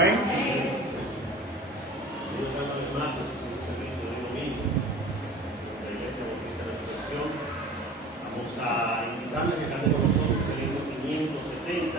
Amén. Vamos a invitarles a que canten con nosotros el himno 570.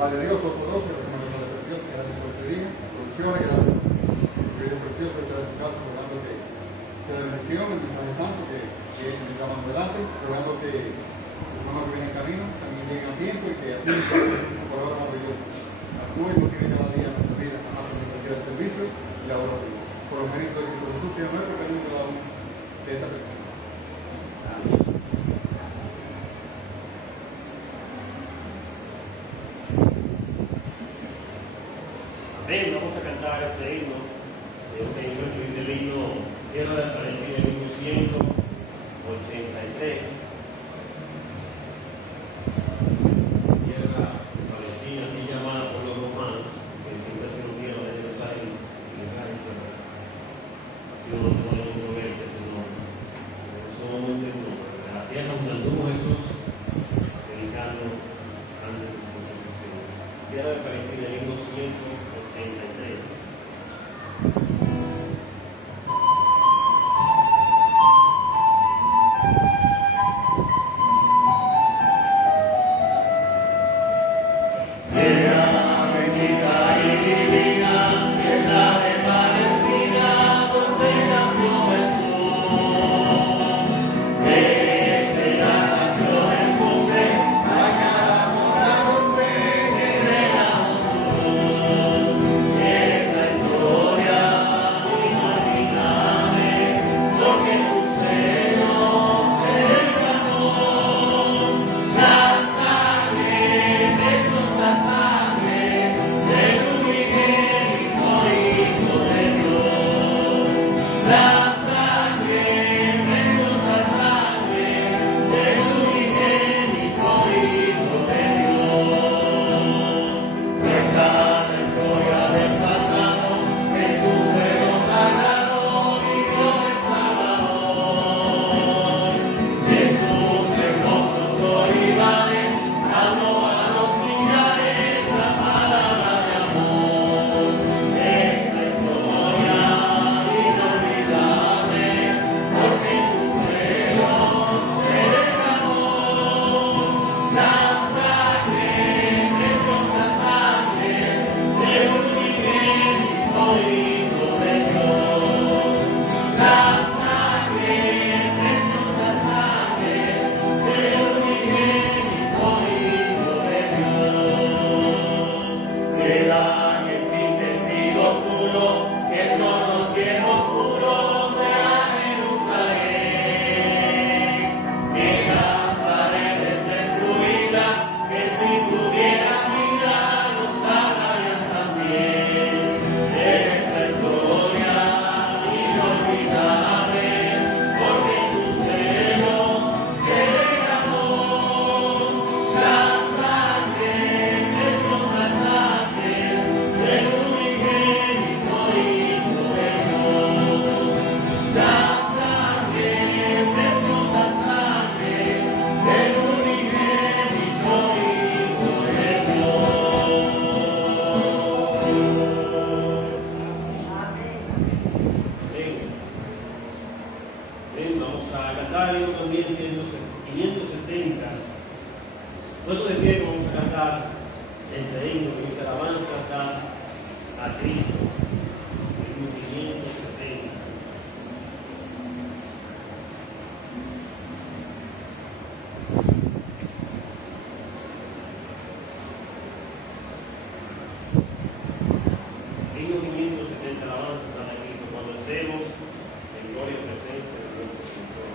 Padre Dios Todopoderoso, que hacemos la preciosa, que hacemos nuestra vida, producciones, que hacemos el precioso de tu casa, rogando que sea la bendición, el mensaje santo que estamos delante, rogando que los hermanos que vienen en camino también lleguen a tiempo y que así por ahora maravilloso. Actúe y motive cada día nuestra vida, a la necesidad del servicio y la obra de Dios. Por los méritos de Cristo Jesús, sea nuestro camino cada uno de esta persona. Amén. Vamos a cantar ese himno. Este himno que dice el himno Tierra de Palestina, el himno 183. Tierra de Palestina, así llamada por los romanos, que siempre se nos dieron de Jerusalén y Israel. Ha sido nuestro nombre ese nombre. cantar el himno también 570. Puesto de pie, vamos a cantar este himno que dice alabanza a Cristo. El himno 570. Himno 570, alabanza a Cristo. Cuando estemos en gloria y presencia de nuestro Señor.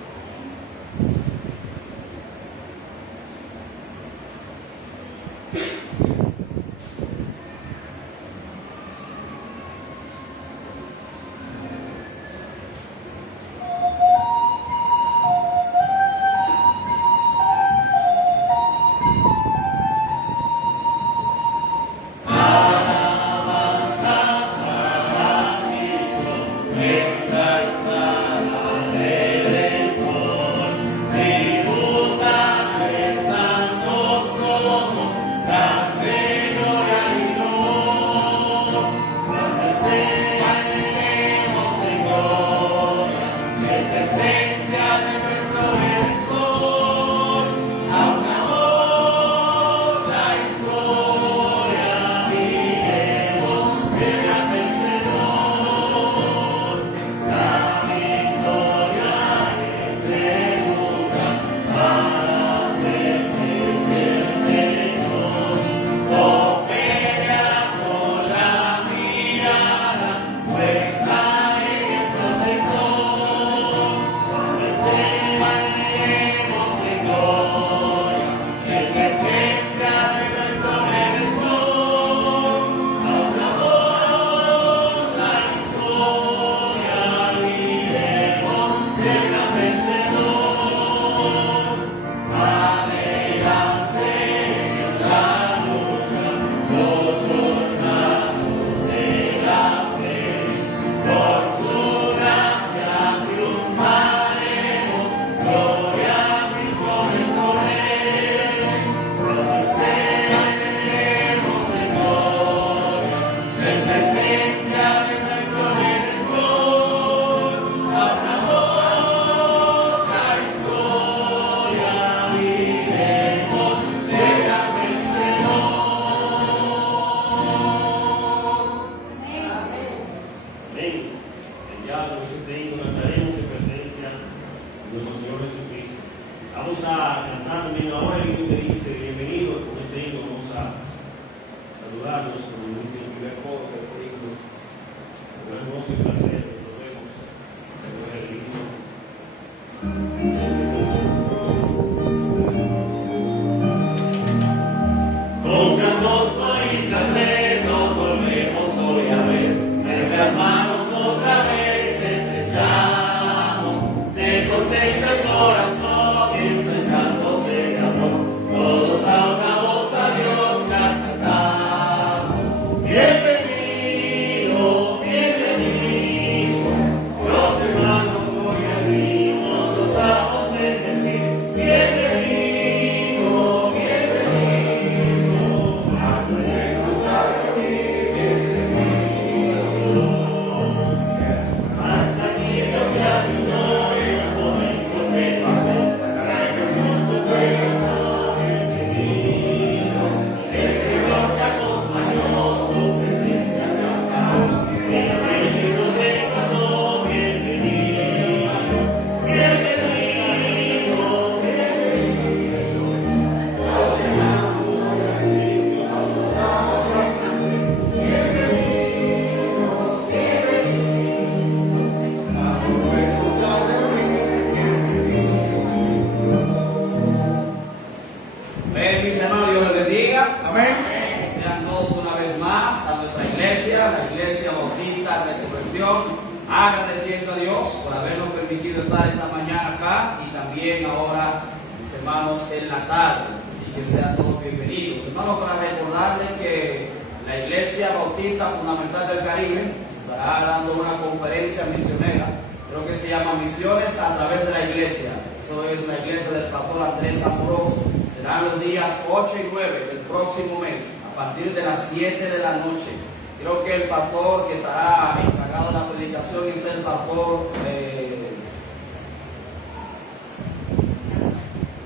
Agradeciendo a Dios por habernos permitido estar esta mañana acá y también ahora, mis hermanos, en la tarde. Así que sean todos bienvenidos. Hermanos, para recordarles que la Iglesia Bautista Fundamental del Caribe estará dando una conferencia misionera, creo que se llama Misiones a través de la Iglesia. Eso es la iglesia del pastor Andrés Amoroso. Serán los días 8 y 9 del próximo mes, a partir de las 7 de la noche. Creo que el pastor que estará encargado de la predicación es el pastor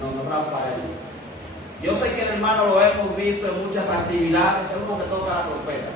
hermano Rafael. Yo sé que el hermano lo hemos visto en muchas actividades, es uno que toca la trompeta.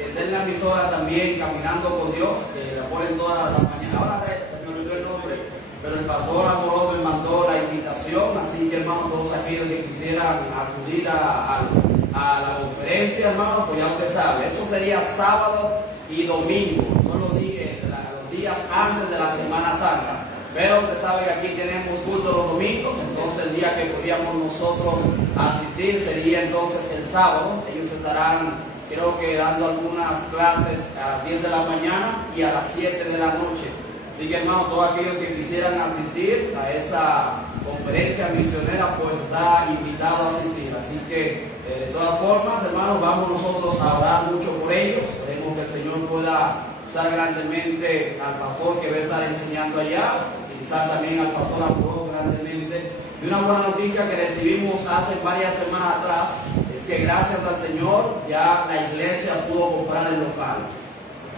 Está en la emisora también, Caminando con Dios, que la ponen todas las mañanas. Ahora me olvidó el nombre, pero el pastor Amoró me mandó la invitación, así que hermano, todos aquellos que quisieran acudir a la conferencia, hermano, pues ya usted sabe, eso sería sábado y domingo, son los días antes de la Semana Santa. Pero usted sabe que aquí tenemos culto los domingos, entonces el día que podríamos nosotros asistir sería entonces el sábado. Ellos estarán, creo que dando algunas clases a las 10 de la mañana y a las 7 de la noche. Así que hermano, todos aquellos que quisieran asistir a esa conferencia misionera, pues está invitado a asistir. Así que de todas formas, hermanos, vamos nosotros a orar mucho por ellos. Queremos que el Señor pueda usar grandemente al pastor que va a estar enseñando allá, utilizar también al pastor Amoró grandemente. Y una buena noticia que recibimos hace varias semanas atrás es que gracias al Señor ya la iglesia pudo comprar el local.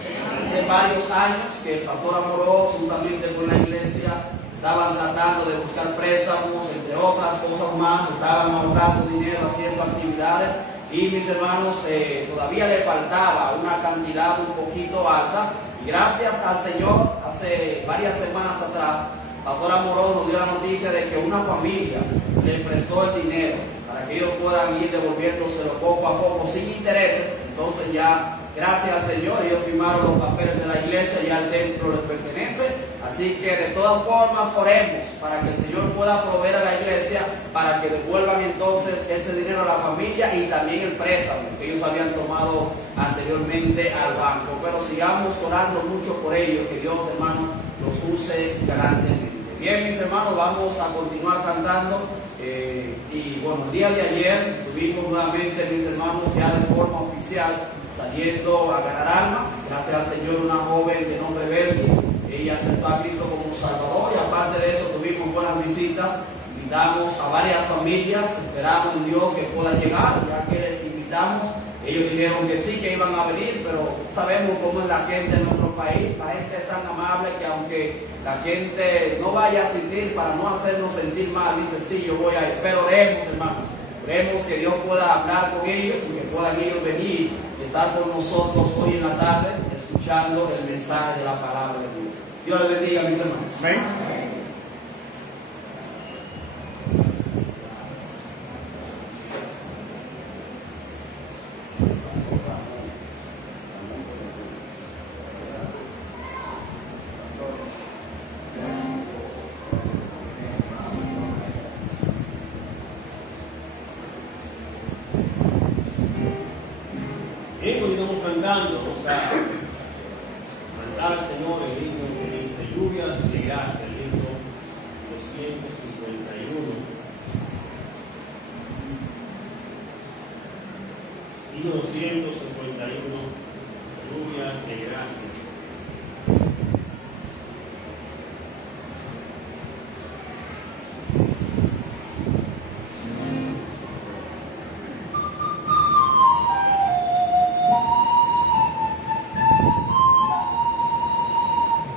Hace varios años que el pastor Amoró, juntamente con la iglesia, estaban tratando de buscar préstamos, entre otras cosas más, estaban ahorrando dinero, haciendo actividades. Y mis hermanos, todavía le faltaba una cantidad un poquito alta. Y gracias al Señor, hace varias semanas atrás, Pastor Amoró nos dio la noticia de que una familia le prestó el dinero para que ellos puedan ir devolviéndoselo poco a poco sin intereses. Entonces ya, gracias al Señor, ellos firmaron los papeles de la iglesia, ya el templo les pertenece. Así que de todas formas oremos para que el Señor pueda proveer a la iglesia para que devuelvan entonces ese dinero a la familia y también el préstamo que ellos habían tomado anteriormente al banco. Pero sigamos orando mucho por ellos, que Dios, hermano, los use grandemente. Bien, mis hermanos, vamos a continuar cantando. Y bueno, el día de ayer tuvimos nuevamente, mis hermanos, ya de forma oficial saliendo a ganar almas. Gracias al Señor, una joven de nombre Belkis. Ella aceptó a Cristo como Salvador, y aparte de eso tuvimos buenas visitas. Invitamos a varias familias, esperamos en Dios que puedan llegar, ya que les invitamos. Ellos dijeron que sí, que iban a venir, pero sabemos cómo es la gente en nuestro país. La gente es tan amable que aunque la gente no vaya a asistir para no hacernos sentir mal, dice sí, yo voy a ir. Pero oremos, hermanos, oremos que Dios pueda hablar con ellos y que puedan ellos venir y estar con nosotros hoy en la tarde, escuchando el mensaje de la palabra de Dios. Dios les bendiga, mis hermanos. Amén. Bien, continuamos cantando, vamos a cantar al Señor el himno que dice lluvias de gracia, el himno 251. Himno 251, lluvias de gracia.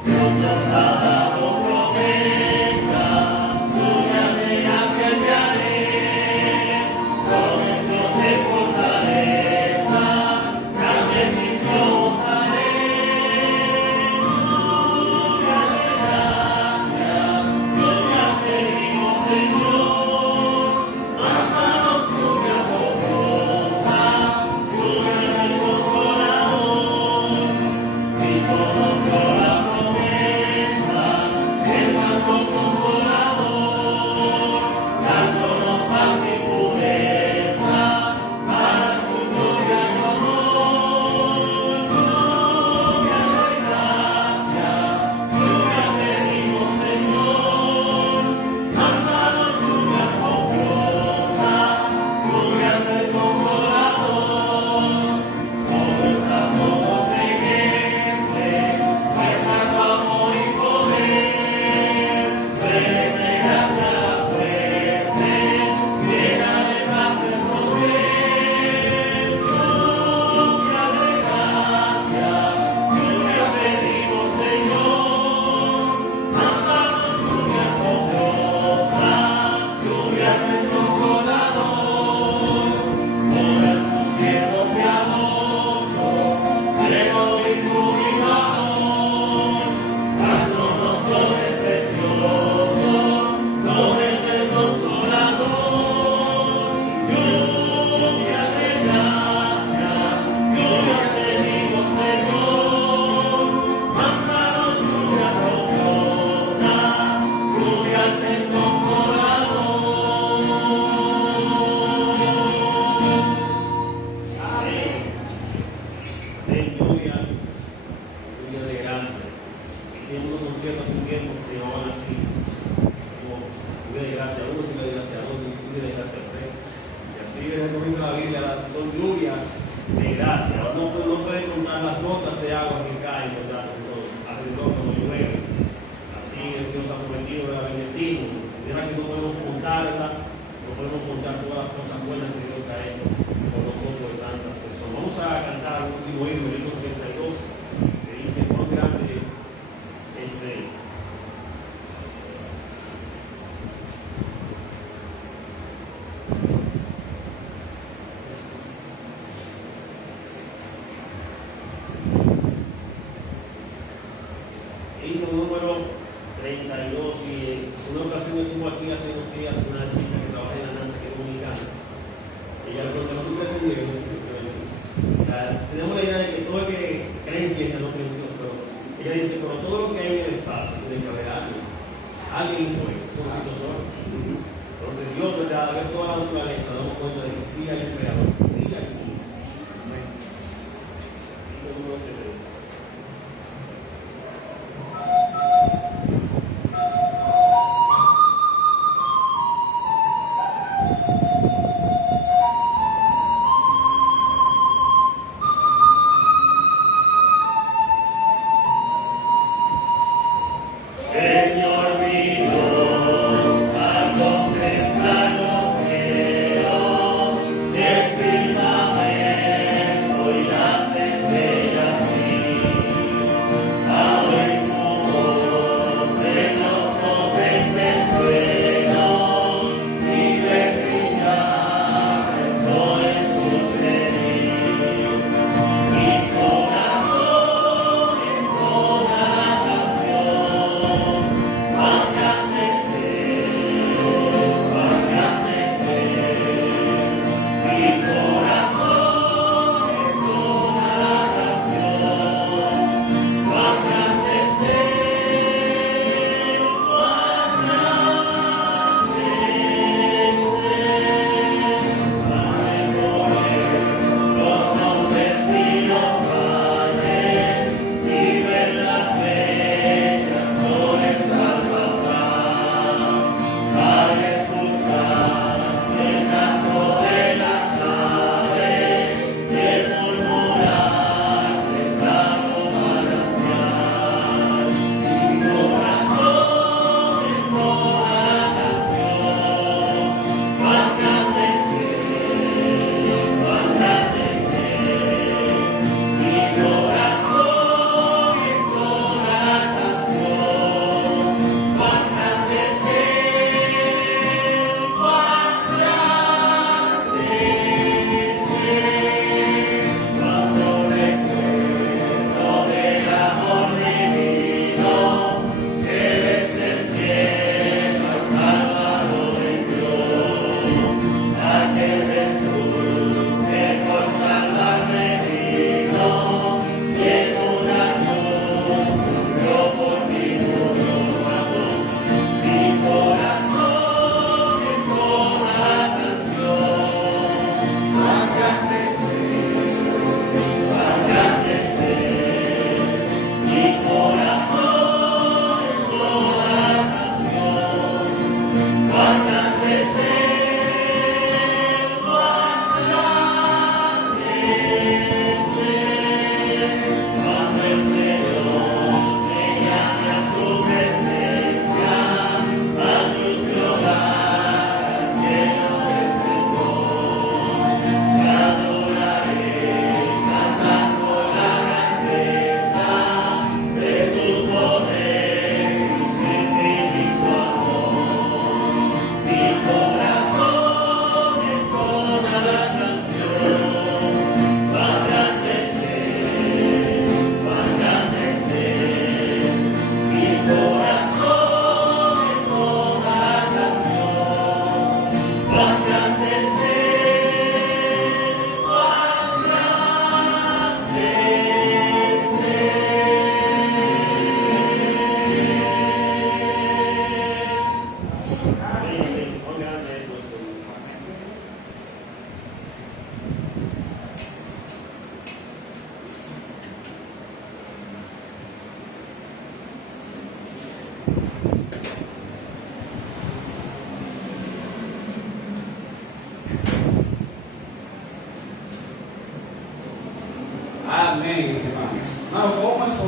Promesa agua que cae, ¿verdad? Alrededor cuando llueve. Así Dios ha prometido, la bendecimos. Mira que no podemos contarla, no podemos contar todas las cosas buenas que Dios ha hecho por nosotros y tantas personas. Vamos a cantar un último himno, el himno 32, que dice: cuán grande es Él. Himno número 32, y en una ocasión estuvo aquí hace unos días una chica que trabaja en la danza, que es dominicana. Ella cuando nosotros descendieron, tenemos la idea de que todo el que cree en ciencia no cree en Dios, pero ella dice, pero todo lo que hay en el espacio tiene que haber alguien. Alguien hizo eso, no se hizo solo. Entonces Dios, ¿verdad? Al ver toda la naturaleza, damos cuenta de que sí hay un creador, sí hay un Dios. Amén. Himno número 32. Señor mío, a contemplar los cielos,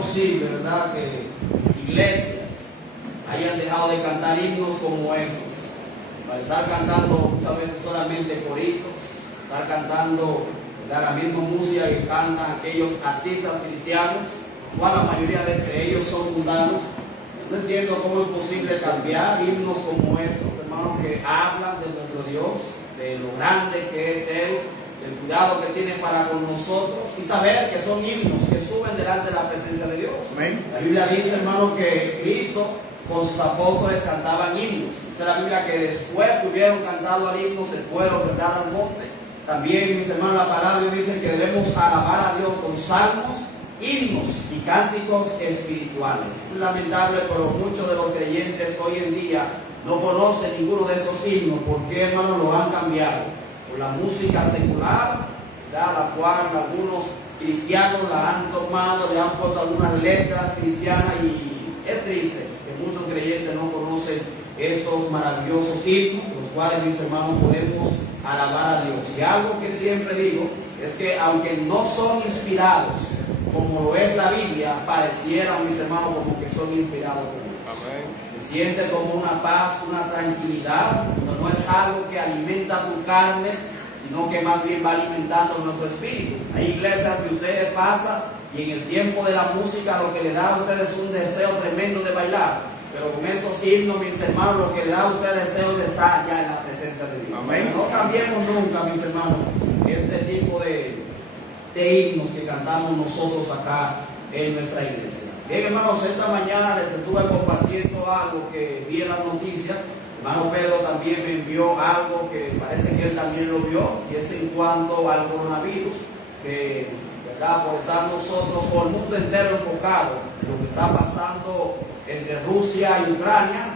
posible, ¿verdad?, que iglesias hayan dejado de cantar himnos como estos, para estar cantando muchas veces solamente coritos, estar cantando, ¿verdad?, la misma música que cantan aquellos artistas cristianos, cual la mayoría de ellos son mundanos. No entiendo cómo es posible cambiar himnos como estos, hermanos, que hablan de nuestro Dios, de lo grande que es Él, del cuidado que tiene para con nosotros, y saber que son himnos que suben delante de la presencia de Dios. Amén. La Biblia dice, hermano, que Cristo con sus apóstoles cantaban himnos. Dice la Biblia que después que hubieron cantado al himno se fueron, ¿verdad?, al monte. También, mis hermanos, la palabra dice que debemos alabar a Dios con salmos, himnos y cánticos espirituales. Es lamentable, pero muchos de los creyentes hoy en día no conocen ninguno de esos himnos. ¿Por qué, hermano? Lo han cambiado por la música secular, ¿verdad?, la cual algunos cristianos la han tomado, le han puesto algunas letras cristianas, y es triste que muchos creyentes no conocen estos maravillosos himnos, los cuales, mis hermanos, podemos alabar a Dios. Y algo que siempre digo es que aunque no son inspirados como lo es la Biblia, parecieran, mis hermanos, como que son inspirados por Dios. Amén. Se siente como una paz, una tranquilidad, no es algo que alimenta tu carne, sino que más bien va alimentando nuestro espíritu. Hay iglesias que ustedes pasan y en el tiempo de la música lo que le da a ustedes es un deseo tremendo de bailar, pero con estos himnos, mis hermanos, lo que le da a ustedes deseo de estar ya en la presencia de Dios. Amén. No cambiemos nunca, mis hermanos, este tipo de himnos que cantamos nosotros acá en nuestra iglesia. Bien, hermanos, esta mañana les estuve compartiendo algo que vi en las noticias. Hermano Pedro también me envió algo que parece que él también lo vio, y es en cuanto al coronavirus, que, ¿verdad?, por estar nosotros o el mundo entero enfocado en lo que está pasando entre Rusia y Ucrania,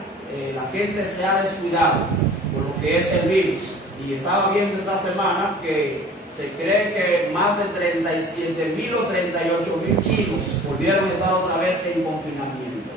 la gente se ha descuidado por lo que es el virus. Y estaba viendo esta semana que se cree que más de 37,000 o 38,000 chinos volvieron a estar otra vez en confinamiento.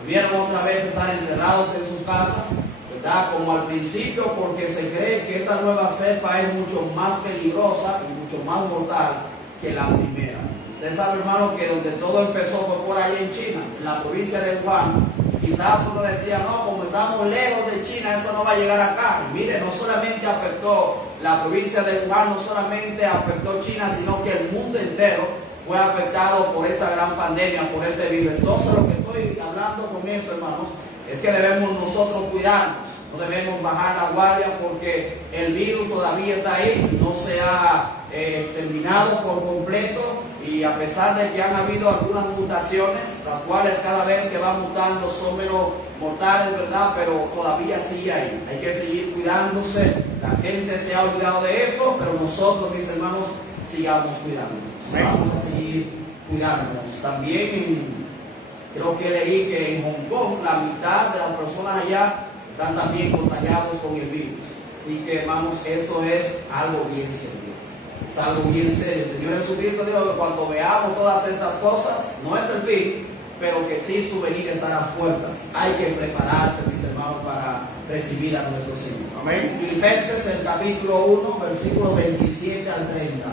Volvieron otra vez a estar encerrados en sus casas, ¿verdad?, como al principio, porque se cree que esta nueva cepa es mucho más peligrosa y mucho más mortal que la primera. Usted sabe, hermano, que donde todo empezó fue por ahí en China, en la provincia de Wuhan. Quizás uno decía, no, como estamos lejos de China, eso no va a llegar acá. Y mire, no solamente afectó la provincia de Wuhan, no solamente afectó China, sino que el mundo entero fue afectado por esta gran pandemia, por este virus. Entonces, lo que estoy hablando con eso, hermanos, es que debemos nosotros cuidarnos, no debemos bajar la guardia, porque el virus todavía está ahí, no se ha exterminado por completo, y a pesar de que han habido algunas mutaciones, las cuales cada vez que van mutando son menos mortales, ¿verdad?, pero todavía sigue ahí. Hay que seguir cuidándose. La gente se ha olvidado de esto, pero nosotros, mis hermanos, sigamos cuidándonos. Vamos a seguir cuidándonos. También creo que leí que en Hong Kong la mitad de las personas allá están también contagiados con el virus. Así que, hermanos, esto es algo bien serio. Es algo bien serio. El Señor Jesucristo dijo que cuando veamos todas estas cosas, no es el fin, pero que sí su venida está a las puertas. Hay que prepararse, mis hermanos, para recibir a nuestro Señor. Amén. Filipenses, el capítulo 1, versículos 27 al 30.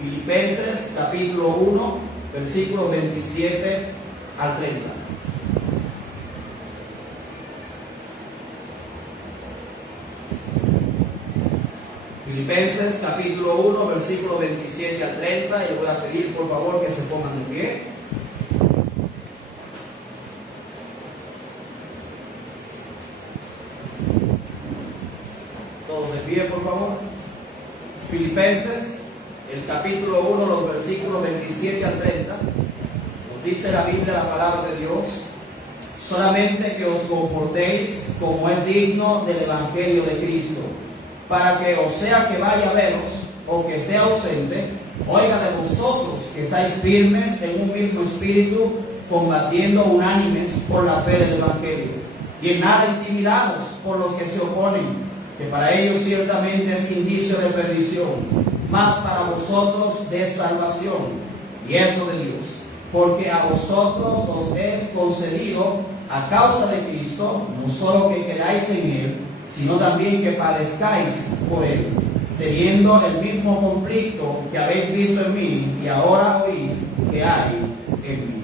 Filipenses, capítulo 1, versículos 27 al 30. Filipenses capítulo 1, versículo 27 al 30, y le voy a pedir por favor que se pongan de pie. Todos de pie, por favor. Filipenses, el capítulo 1, los versículos 27 al 30, nos dice la Biblia, la palabra de Dios: solamente que os comportéis como es digno del Evangelio de Cristo, para que, o sea que vaya a veros o que esté ausente, oiga de vosotros que estáis firmes en un mismo espíritu, combatiendo unánimes por la fe del Evangelio, y en nada intimidados por los que se oponen, que para ellos ciertamente es indicio de perdición, mas para vosotros de salvación, y esto de Dios, porque a vosotros os es concedido a causa de Cristo, no solo que creáis en Él, sino también que padezcáis por Él, teniendo el mismo conflicto que habéis visto en mí y ahora oís que hay en mí.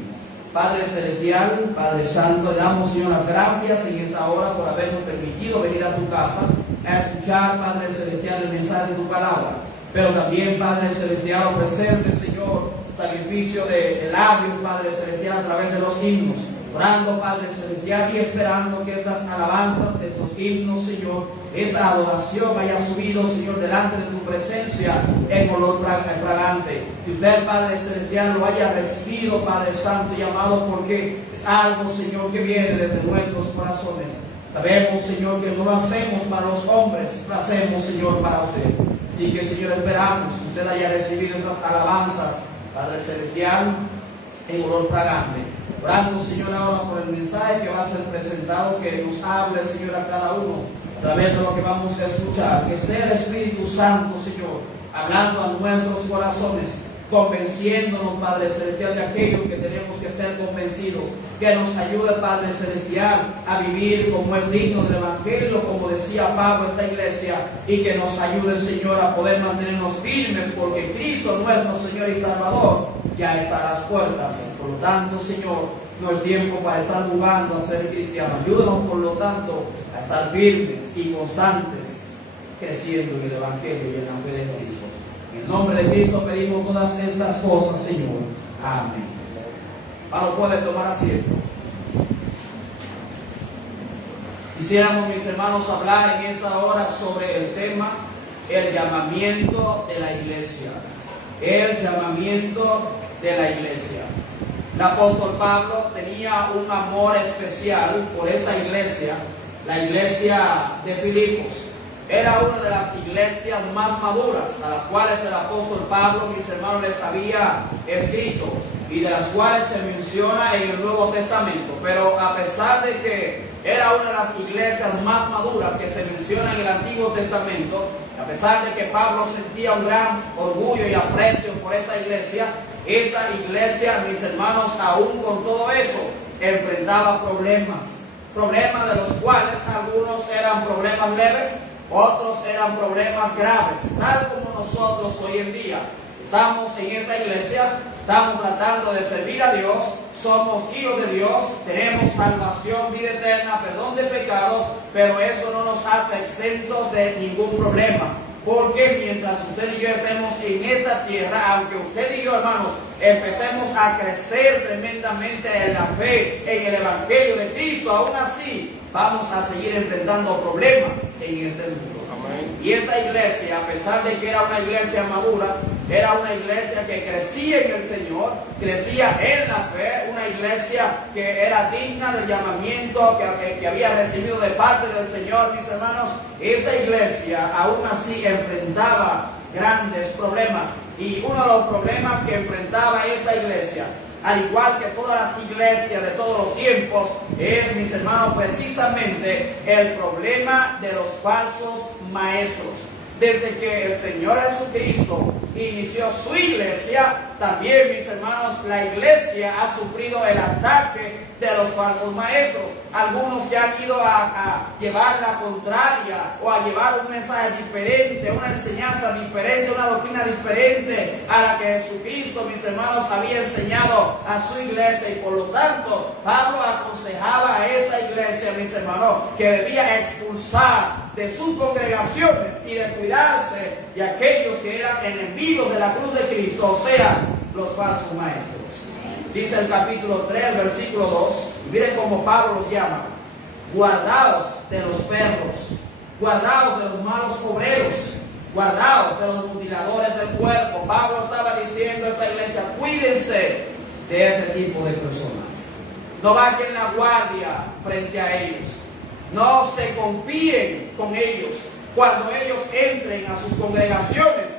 Padre Celestial, Padre Santo, le damos, Señor, las gracias en esta hora por habernos permitido venir a tu casa a escuchar, Padre Celestial, el mensaje de tu palabra. Pero también, Padre Celestial, ofrecerte, Señor, sacrificio de labios, Padre Celestial, a través de los himnos. Orando, Padre Celestial, y esperando que estas alabanzas, estos himnos, Señor, esta adoración haya subido, Señor, delante de tu presencia en olor fragante. Que usted, Padre Celestial, lo haya recibido, Padre Santo y amado, porque es algo, Señor, que viene desde nuestros corazones. Sabemos, Señor, que no lo hacemos para los hombres, lo hacemos, Señor, para usted. Así que, Señor, esperamos que usted haya recibido esas alabanzas, Padre Celestial, en olor fragante. Oramos, Señor, ahora por el mensaje que va a ser presentado, que nos hable, Señor, a cada uno a través de lo que vamos a escuchar. Que sea el Espíritu Santo, Señor, hablando a nuestros corazones, convenciéndonos, Padre Celestial, de aquello que tenemos que ser convencidos. Que nos ayude, Padre Celestial, a vivir como es digno del Evangelio, como decía Pablo a esta iglesia, y que nos ayude, Señor, a poder mantenernos firmes, porque Cristo, nuestro Señor y Salvador, ya está a las puertas. Por lo tanto, Señor, no es tiempo para estar jugando a ser cristiano. Ayúdanos, por lo tanto, a estar firmes y constantes, creciendo en el Evangelio y en la fe de Cristo. En el nombre de Cristo pedimos todas estas cosas, Señor. Amén. Pablo puede tomar asiento. Quisiéramos, mis hermanos, hablar en esta hora sobre el tema, el llamamiento de la iglesia. El llamamiento de la iglesia. El apóstol Pablo tenía un amor especial por esta iglesia, la iglesia de Filipos. Era una de las iglesias más maduras a las cuales el apóstol Pablo, mis hermanos, les había escrito y de las cuales se menciona en el Nuevo Testamento. Pero a pesar de que era una de las iglesias más maduras que se menciona en el Antiguo Testamento, a pesar de que Pablo sentía un gran orgullo y aprecio por esta iglesia, mis hermanos, aún con todo eso, enfrentaba problemas de los cuales algunos eran problemas leves, otros eran problemas graves, tal como nosotros hoy en día. Estamos en esta iglesia, estamos tratando de servir a Dios, somos hijos de Dios, tenemos salvación, vida eterna, perdón de pecados, pero eso no nos hace exentos de ningún problema. Porque mientras usted y yo estemos en esta tierra, aunque usted y yo, hermanos, empecemos a crecer tremendamente en la fe, en el Evangelio de Cristo, aún así vamos a seguir enfrentando problemas en este mundo. Amén. Y esta iglesia, a pesar de que era una iglesia madura, era una iglesia que crecía en el Señor, crecía en la fe, una iglesia que era digna del llamamiento que había recibido de parte del Señor, mis hermanos. Esta iglesia aún así enfrentaba grandes problemas, y uno de los problemas que enfrentaba esta iglesia, al igual que todas las iglesias de todos los tiempos, es, mis hermanos, precisamente el problema de los falsos maestros. Desde que el Señor Jesucristo inició su iglesia, también, mis hermanos, la iglesia ha sufrido el ataque de los falsos maestros. Algunos que han ido a llevar la contraria, o a llevar un mensaje diferente, una enseñanza diferente, una doctrina diferente a la que Jesucristo, mis hermanos, había enseñado a su iglesia. Y por lo tanto, Pablo aconsejaba a esta iglesia, mis hermanos, que debía expulsar de sus congregaciones y de cuidarse de aquellos que eran enemigos de la cruz de Cristo, o sea, los falsos maestros. Dice el capítulo 3, versículo 2, miren cómo Pablo los llama: guardaos de los perros, guardaos de los malos obreros, guardaos de los mutiladores del cuerpo. Pablo estaba diciendo a esta iglesia: cuídense de este tipo de personas. No bajen la guardia frente a ellos. No se confíen con ellos. Cuando ellos entren a sus congregaciones,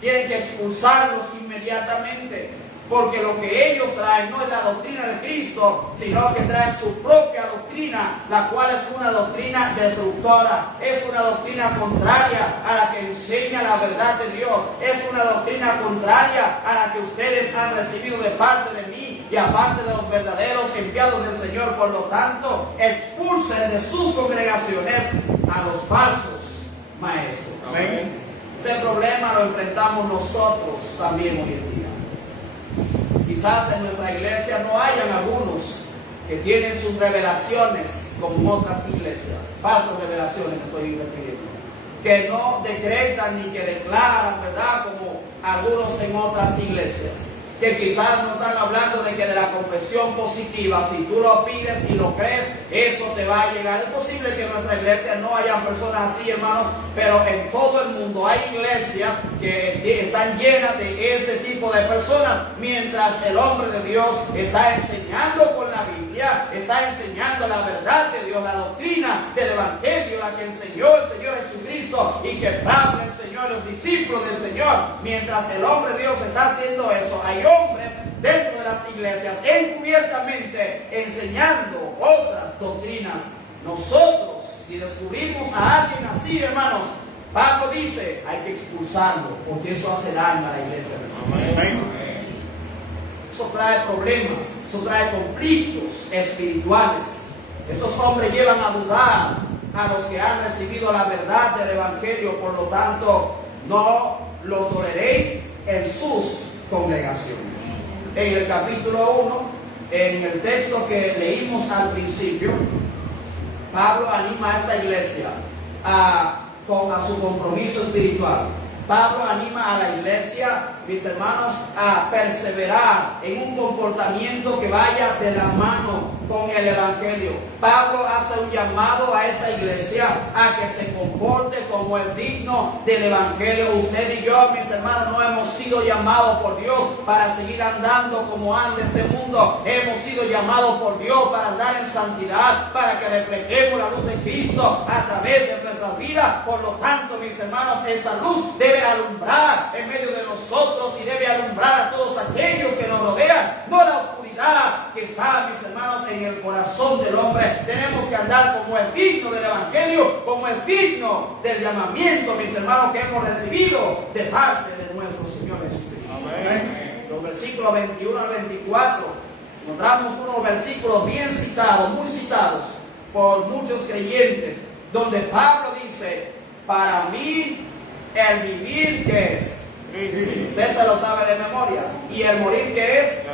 tienen que expulsarlos inmediatamente, porque lo que ellos traen no es la doctrina de Cristo, sino que traen su propia doctrina, la cual es una doctrina destructora, es una doctrina contraria a la que enseña la verdad de Dios, es una doctrina contraria a la que ustedes han recibido de parte de mí y aparte de los verdaderos enviados del Señor. Por lo tanto, expulsen de sus congregaciones a los falsos maestros. Amén. Este problema lo enfrentamos nosotros también hoy en día. Quizás en nuestra iglesia no hayan algunos que tienen sus revelaciones como otras iglesias, falsas revelaciones me estoy refiriendo, que no decretan ni que declaran, ¿verdad?, como algunos en otras iglesias, que quizás no están hablando de que de la confesión positiva, si tú lo pides y lo crees, eso te va a llegar. Es posible que en nuestra iglesia no haya personas así, hermanos, pero en todo el mundo hay iglesias que están llenas de este tipo de personas, mientras el hombre de Dios está enseñando con la Biblia, está enseñando la verdad de Dios, la doctrina del Evangelio, la que enseñó el Señor Jesucristo y que Pablo enseñó a los discípulos del Señor. Mientras el hombre de Dios está haciendo eso, hay hombres dentro de las iglesias encubiertamente enseñando otras doctrinas. Nosotros, si descubrimos a alguien así, hermanos, Pablo dice, hay que expulsarlo, porque eso hace daño a la iglesia. Amén. Eso trae problemas, eso trae conflictos espirituales. Estos hombres llevan a dudar a los que han recibido la verdad del Evangelio, por lo tanto, no los toleréis en sus congregaciones. En el capítulo 1, en el texto que leímos al principio, Pablo anima a esta iglesia a su compromiso espiritual. Pablo anima a la iglesia, mis hermanos, a perseverar en un comportamiento que vaya de la mano con el Evangelio. Pablo hace un llamado a esta iglesia a que se comporte como es digno del Evangelio. Usted y yo, mis hermanos, no hemos sido llamados por Dios para seguir andando como anda este mundo. Hemos sido llamados por Dios para andar en santidad, para que reflejemos la luz de Cristo a través de nuestras vidas. Por lo tanto, mis hermanos, esa luz debe alumbrar en medio de nosotros y debe alumbrar a todos aquellos que nos rodean, no la oscuridad que está, mis hermanos, en el corazón del hombre. Tenemos que andar como es digno del Evangelio, como es digno del llamamiento, mis hermanos, que hemos recibido de parte de nuestro Señor Jesucristo. Amén. Los versículos 21 al 24 encontramos unos versículos bien citados, muy citados por muchos creyentes, donde Pablo dice, para mí el vivir, ¿qué es? Usted se lo sabe de memoria. ¿Y el morir qué es?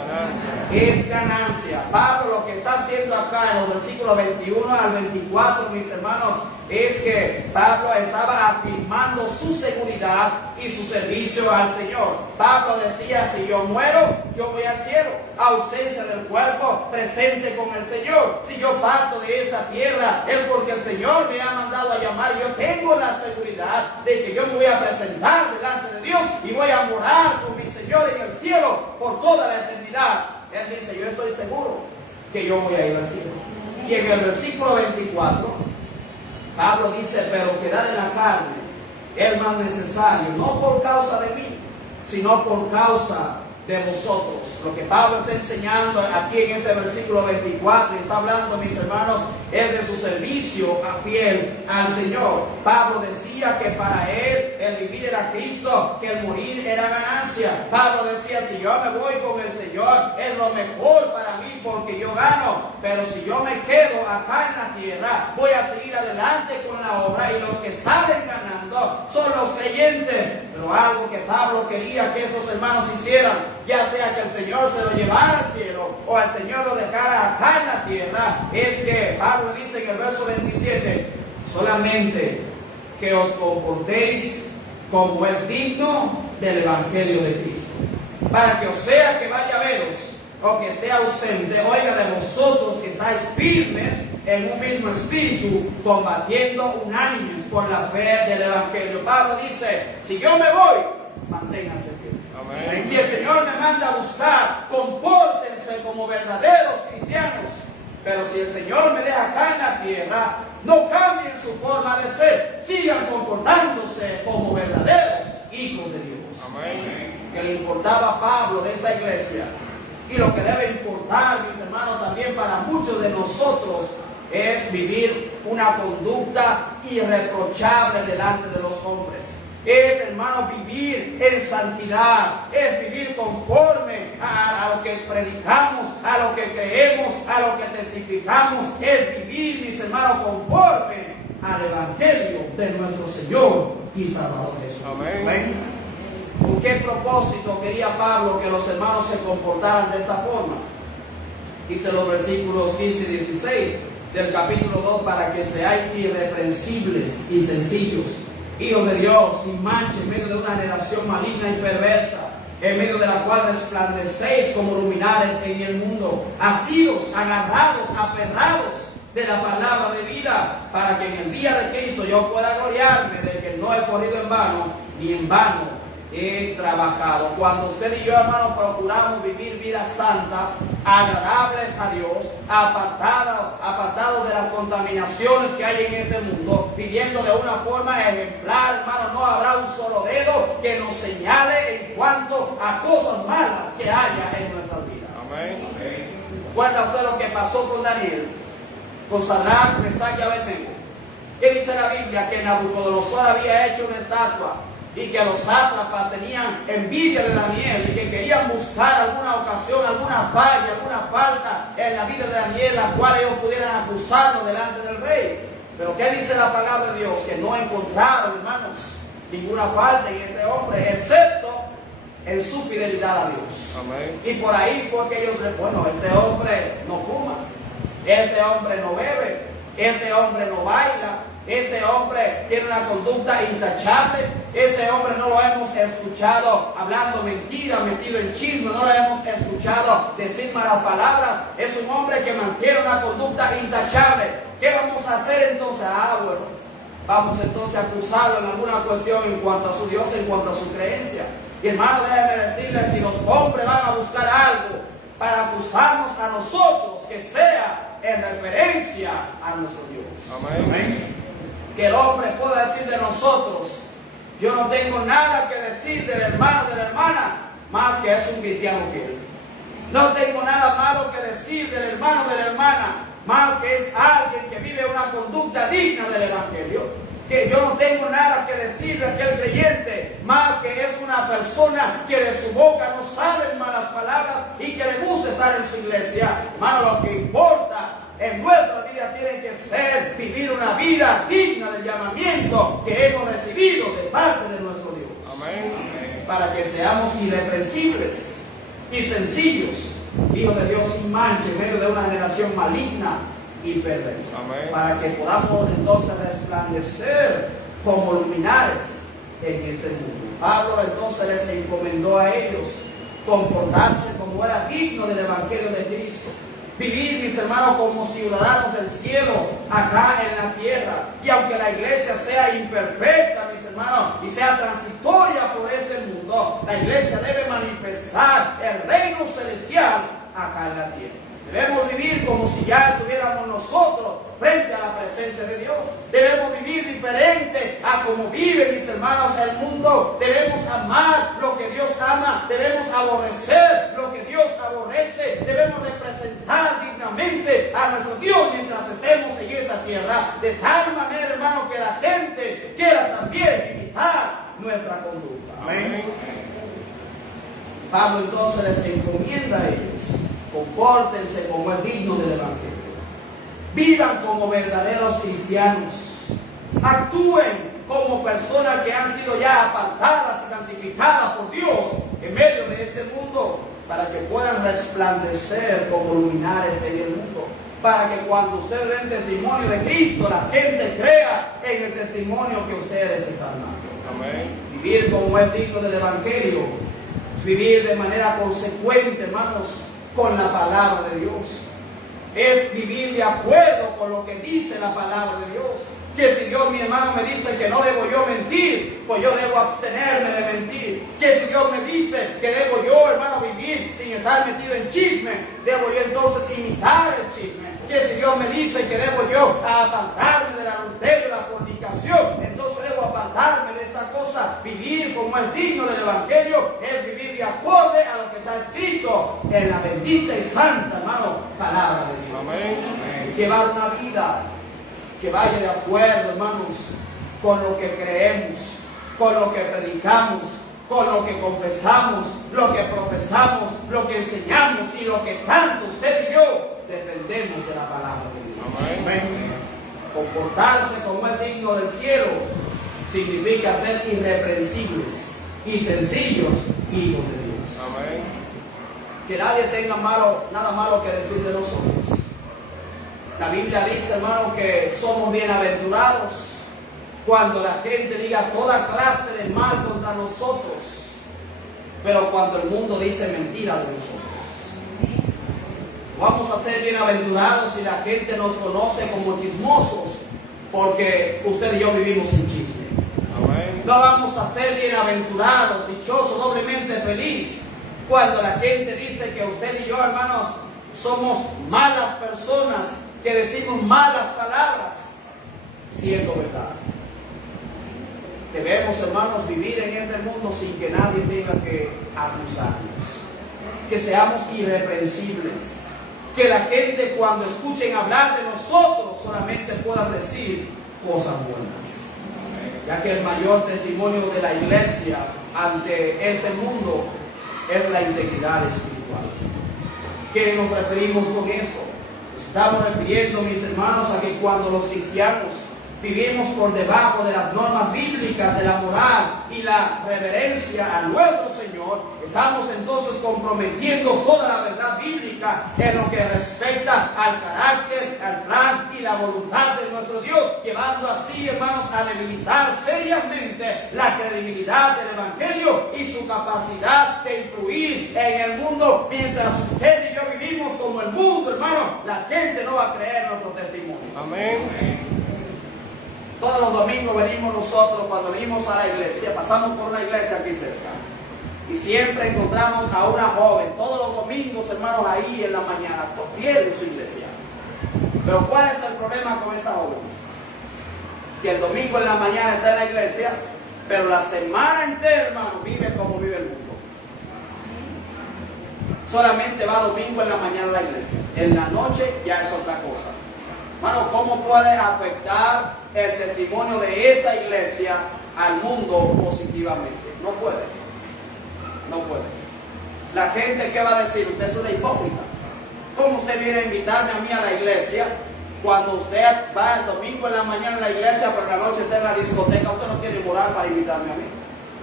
Es ganancia. Pablo lo que está haciendo acá en los versículos 21 al 24, mis hermanos, es que Pablo estaba afirmando su seguridad y su servicio al Señor. Pablo decía, si yo muero, yo voy al cielo. Ausencia del cuerpo, presente con el Señor. Si yo parto de esta tierra, es porque el Señor me ha mandado a llamar. Yo tengo la seguridad de que yo me voy a presentar delante de Dios y voy a morar con mi Señor en el cielo por toda la eternidad. Él dice, yo estoy seguro que yo voy a ir al cielo. Y en el versículo 24, Pablo dice, pero quedar en la carne es más necesario, no por causa de mí, sino por causa de vosotros. Lo que Pablo está enseñando aquí en este versículo 24, y está hablando, mis hermanos, es de su servicio a fiel al Señor. Pablo decía que para él el vivir era Cristo, que el morir era ganancia. Pablo decía, si yo me voy con el Señor, es lo mejor para mí porque yo gano. Pero si yo me quedo acá en la tierra, voy a seguir adelante con la obra, y los que salen ganando son los creyentes. Pero algo que Pablo quería que esos hermanos hicieran, ya sea que el Señor se lo llevara al cielo o el Señor lo dejara acá en la tierra, es que Pablo dice en el verso 27, solamente que os comportéis como es digno del Evangelio de Cristo, para que os sea que vaya a veros o que esté ausente, oiga de vosotros que estáis firmes en un mismo espíritu, combatiendo unánimes por la fe del Evangelio. Pablo dice, si yo me voy, manténganse firmes. Amén. Si el Señor me manda a buscar, compórtense como verdaderos cristianos. Pero si el Señor me deja acá en la tierra, no cambien su forma de ser, sigan comportándose como verdaderos hijos de Dios. Amén. Que le importaba a Pablo de esta iglesia, y lo que debe importar, mis hermanos, también para muchos de nosotros, es vivir una conducta irreprochable delante de los hombres. Es, hermano, vivir en santidad, es vivir conforme a lo que predicamos, a lo que creemos, a lo que testificamos, es vivir, mis hermanos, conforme al Evangelio de nuestro Señor y Salvador Jesús. Amén. Amén. ¿Con qué propósito quería Pablo que los hermanos se comportaran de esta forma? dice los versículos 15 y 16 del capítulo 2, para que seáis irreprensibles y sencillos, hijos de Dios, sin mancha, en medio de una generación maligna y perversa, en medio de la cual resplandecéis como luminares en el mundo, asidos, agarrados, aferrados de la palabra de vida, para que en el día de Cristo yo pueda gloriarme de que no he corrido en vano, ni en vano he trabajado. Cuando usted y yo, hermanos, procuramos vivir vidas santas, agradables a Dios, apartados de las contaminaciones que hay en este mundo, viviendo de una forma ejemplar, hermano, no habrá un solo dedo que nos señale en cuanto a cosas malas que haya en nuestras vidas. Amén. ¿Recuerda usted lo que pasó con Daniel, con Sadrach, Mesach y Abednego? ¿Qué dice la Biblia? Que Nabucodonosor había hecho una estatua y que los sátrapas tenían envidia de Daniel y que querían buscar alguna ocasión, alguna falla, alguna falta en la vida de Daniel, la cual ellos pudieran acusarlo delante del rey. Pero ¿qué dice la palabra de Dios? Que no encontraron, hermanos, ninguna falta en este hombre, excepto en su fidelidad a Dios. Amén. Y por ahí fue que ellos, bueno, este hombre no fuma, este hombre no bebe, este hombre no baila, este hombre tiene una conducta intachable, este hombre no lo hemos escuchado hablando mentiras, metido en chisme, no lo hemos escuchado decir malas palabras, es un hombre que mantiene una conducta intachable. ¿Qué vamos a hacer entonces? Bueno, vamos entonces a acusarlo en alguna cuestión en cuanto a su Dios, en cuanto a su creencia. Y hermano, déjeme decirle, si los hombres van a buscar algo para acusarnos a nosotros, que sea en referencia a nuestro Dios. Amén. Amén. Que el hombre pueda decir de nosotros: yo no tengo nada que decir del hermano, de la hermana, más que es un cristiano fiel. No tengo nada malo que decir del hermano, de la hermana, más que es alguien que vive una conducta digna del Evangelio. Que yo no tengo nada que decir de aquel creyente, más que es una persona que de su boca no salen malas palabras y que le gusta estar en su iglesia. Hermano, lo que importa en nuestra vida tiene que ser vivir una vida digna del llamamiento que hemos recibido de parte de nuestro Dios. Amén. Para que seamos irreprensibles y sencillos, hijos de Dios sin mancha, en medio de una generación maligna y perversa. Amén. Para que podamos entonces resplandecer como luminares en este mundo. Pablo entonces les encomendó a ellos comportarse como era digno del Evangelio de Cristo. Vivir, mis hermanos, como ciudadanos del cielo acá en la tierra. Y aunque la iglesia sea imperfecta, mis hermanos, y sea transitoria por este mundo, la iglesia debe manifestar el reino celestial acá en la tierra. Debemos vivir como si ya estuviéramos nosotros frente a la presencia de Dios. Debemos vivir diferente a como viven, mis hermanos, el mundo. Debemos amar lo que Dios ama. Debemos aborrecer lo que Dios aborrece. Debemos representar dignamente a nuestro Dios mientras estemos en esta tierra. De tal manera, hermano, que la gente quiera también imitar nuestra conducta. Amén. Pablo entonces les encomienda a ellos: compórtense como es digno del Evangelio. Vivan como verdaderos cristianos. Actúen como personas que han sido ya apartadas y santificadas por Dios en medio de este mundo, para que puedan resplandecer como luminares en el mundo. Para que cuando ustedes den testimonio de Cristo, la gente crea en el testimonio que ustedes están dando. Amén. Vivir como es digno del Evangelio, vivir de manera consecuente, hermanos, con la palabra de Dios. Es vivir de acuerdo con lo que dice la palabra de Dios. Que si Dios, mi hermano, me dice que no debo yo mentir, pues yo debo abstenerme de mentir. Que si Dios me dice que debo yo, hermano, vivir sin estar metido en chisme, debo yo entonces imitar el chisme. Que si Dios me dice que debo yo apartarme del adulterio, de la fornicación, entonces debo apartarme de esta cosa. Vivir como es digno del Evangelio es vivir de acuerdo a lo que está escrito en la bendita y santa, hermano, palabra de Dios. Amén. Llevar una vida que vaya de acuerdo, hermanos, con lo que creemos, con lo que predicamos, con lo que confesamos, lo que profesamos, lo que enseñamos y lo que tanto usted y yo dependemos de la palabra de Dios. Amén. Comportarse como es digno del cielo significa ser irreprensibles y sencillos hijos de Dios. Amén. que nadie tenga nada malo que decir de nosotros. La Biblia dice, hermano, que somos bienaventurados cuando la gente diga toda clase de mal contra nosotros, pero cuando el mundo dice mentira de nosotros. Vamos a ser bienaventurados si la gente nos conoce como chismosos, porque usted y yo vivimos sin chisme. Amén. No vamos a ser bienaventurados, dichosos, doblemente feliz, cuando la gente dice que usted y yo, hermanos, somos malas personas, que decimos malas palabras, siendo verdad. Debemos, hermanos, vivir en este mundo sin que nadie tenga que acusarnos, que seamos irreprensibles, que la gente cuando escuchen hablar de nosotros solamente pueda decir cosas buenas, ya que el mayor testimonio de la iglesia ante este mundo es la integridad espiritual. ¿Qué nos referimos con esto? Nos estamos refiriendo, mis hermanos, a que cuando los cristianos vivimos por debajo de las normas bíblicas de la moral y la reverencia a nuestro Señor, estamos entonces comprometiendo toda la verdad bíblica en lo que respecta al carácter, al plan y la voluntad de nuestro Dios, llevando así, hermanos, a debilitar seriamente la credibilidad del Evangelio y su capacidad de influir en el mundo. Mientras usted y yo vivimos como el mundo, hermano, la gente no va a creer nuestro testimonio. Amén. Todos los domingos venimos nosotros, cuando venimos a la iglesia, pasamos por una iglesia aquí cerca, y siempre encontramos a una joven, todos los domingos, hermanos, ahí en la mañana, fiel en su iglesia. Pero ¿cuál es el problema con esa joven? Que el domingo en la mañana está en la iglesia, pero la semana entera, hermano, vive como vive el mundo. Solamente va domingo en la mañana a la iglesia, en la noche ya es otra cosa. Hermano, ¿cómo puede afectar el testimonio de esa iglesia al mundo positivamente? No puede. No puede. La gente, ¿qué va a decir? Usted es una hipócrita. ¿Cómo usted viene a invitarme a mí a la iglesia cuando usted va el domingo en la mañana a la iglesia, pero en la noche está en la discoteca? Usted no tiene moral para invitarme a mí.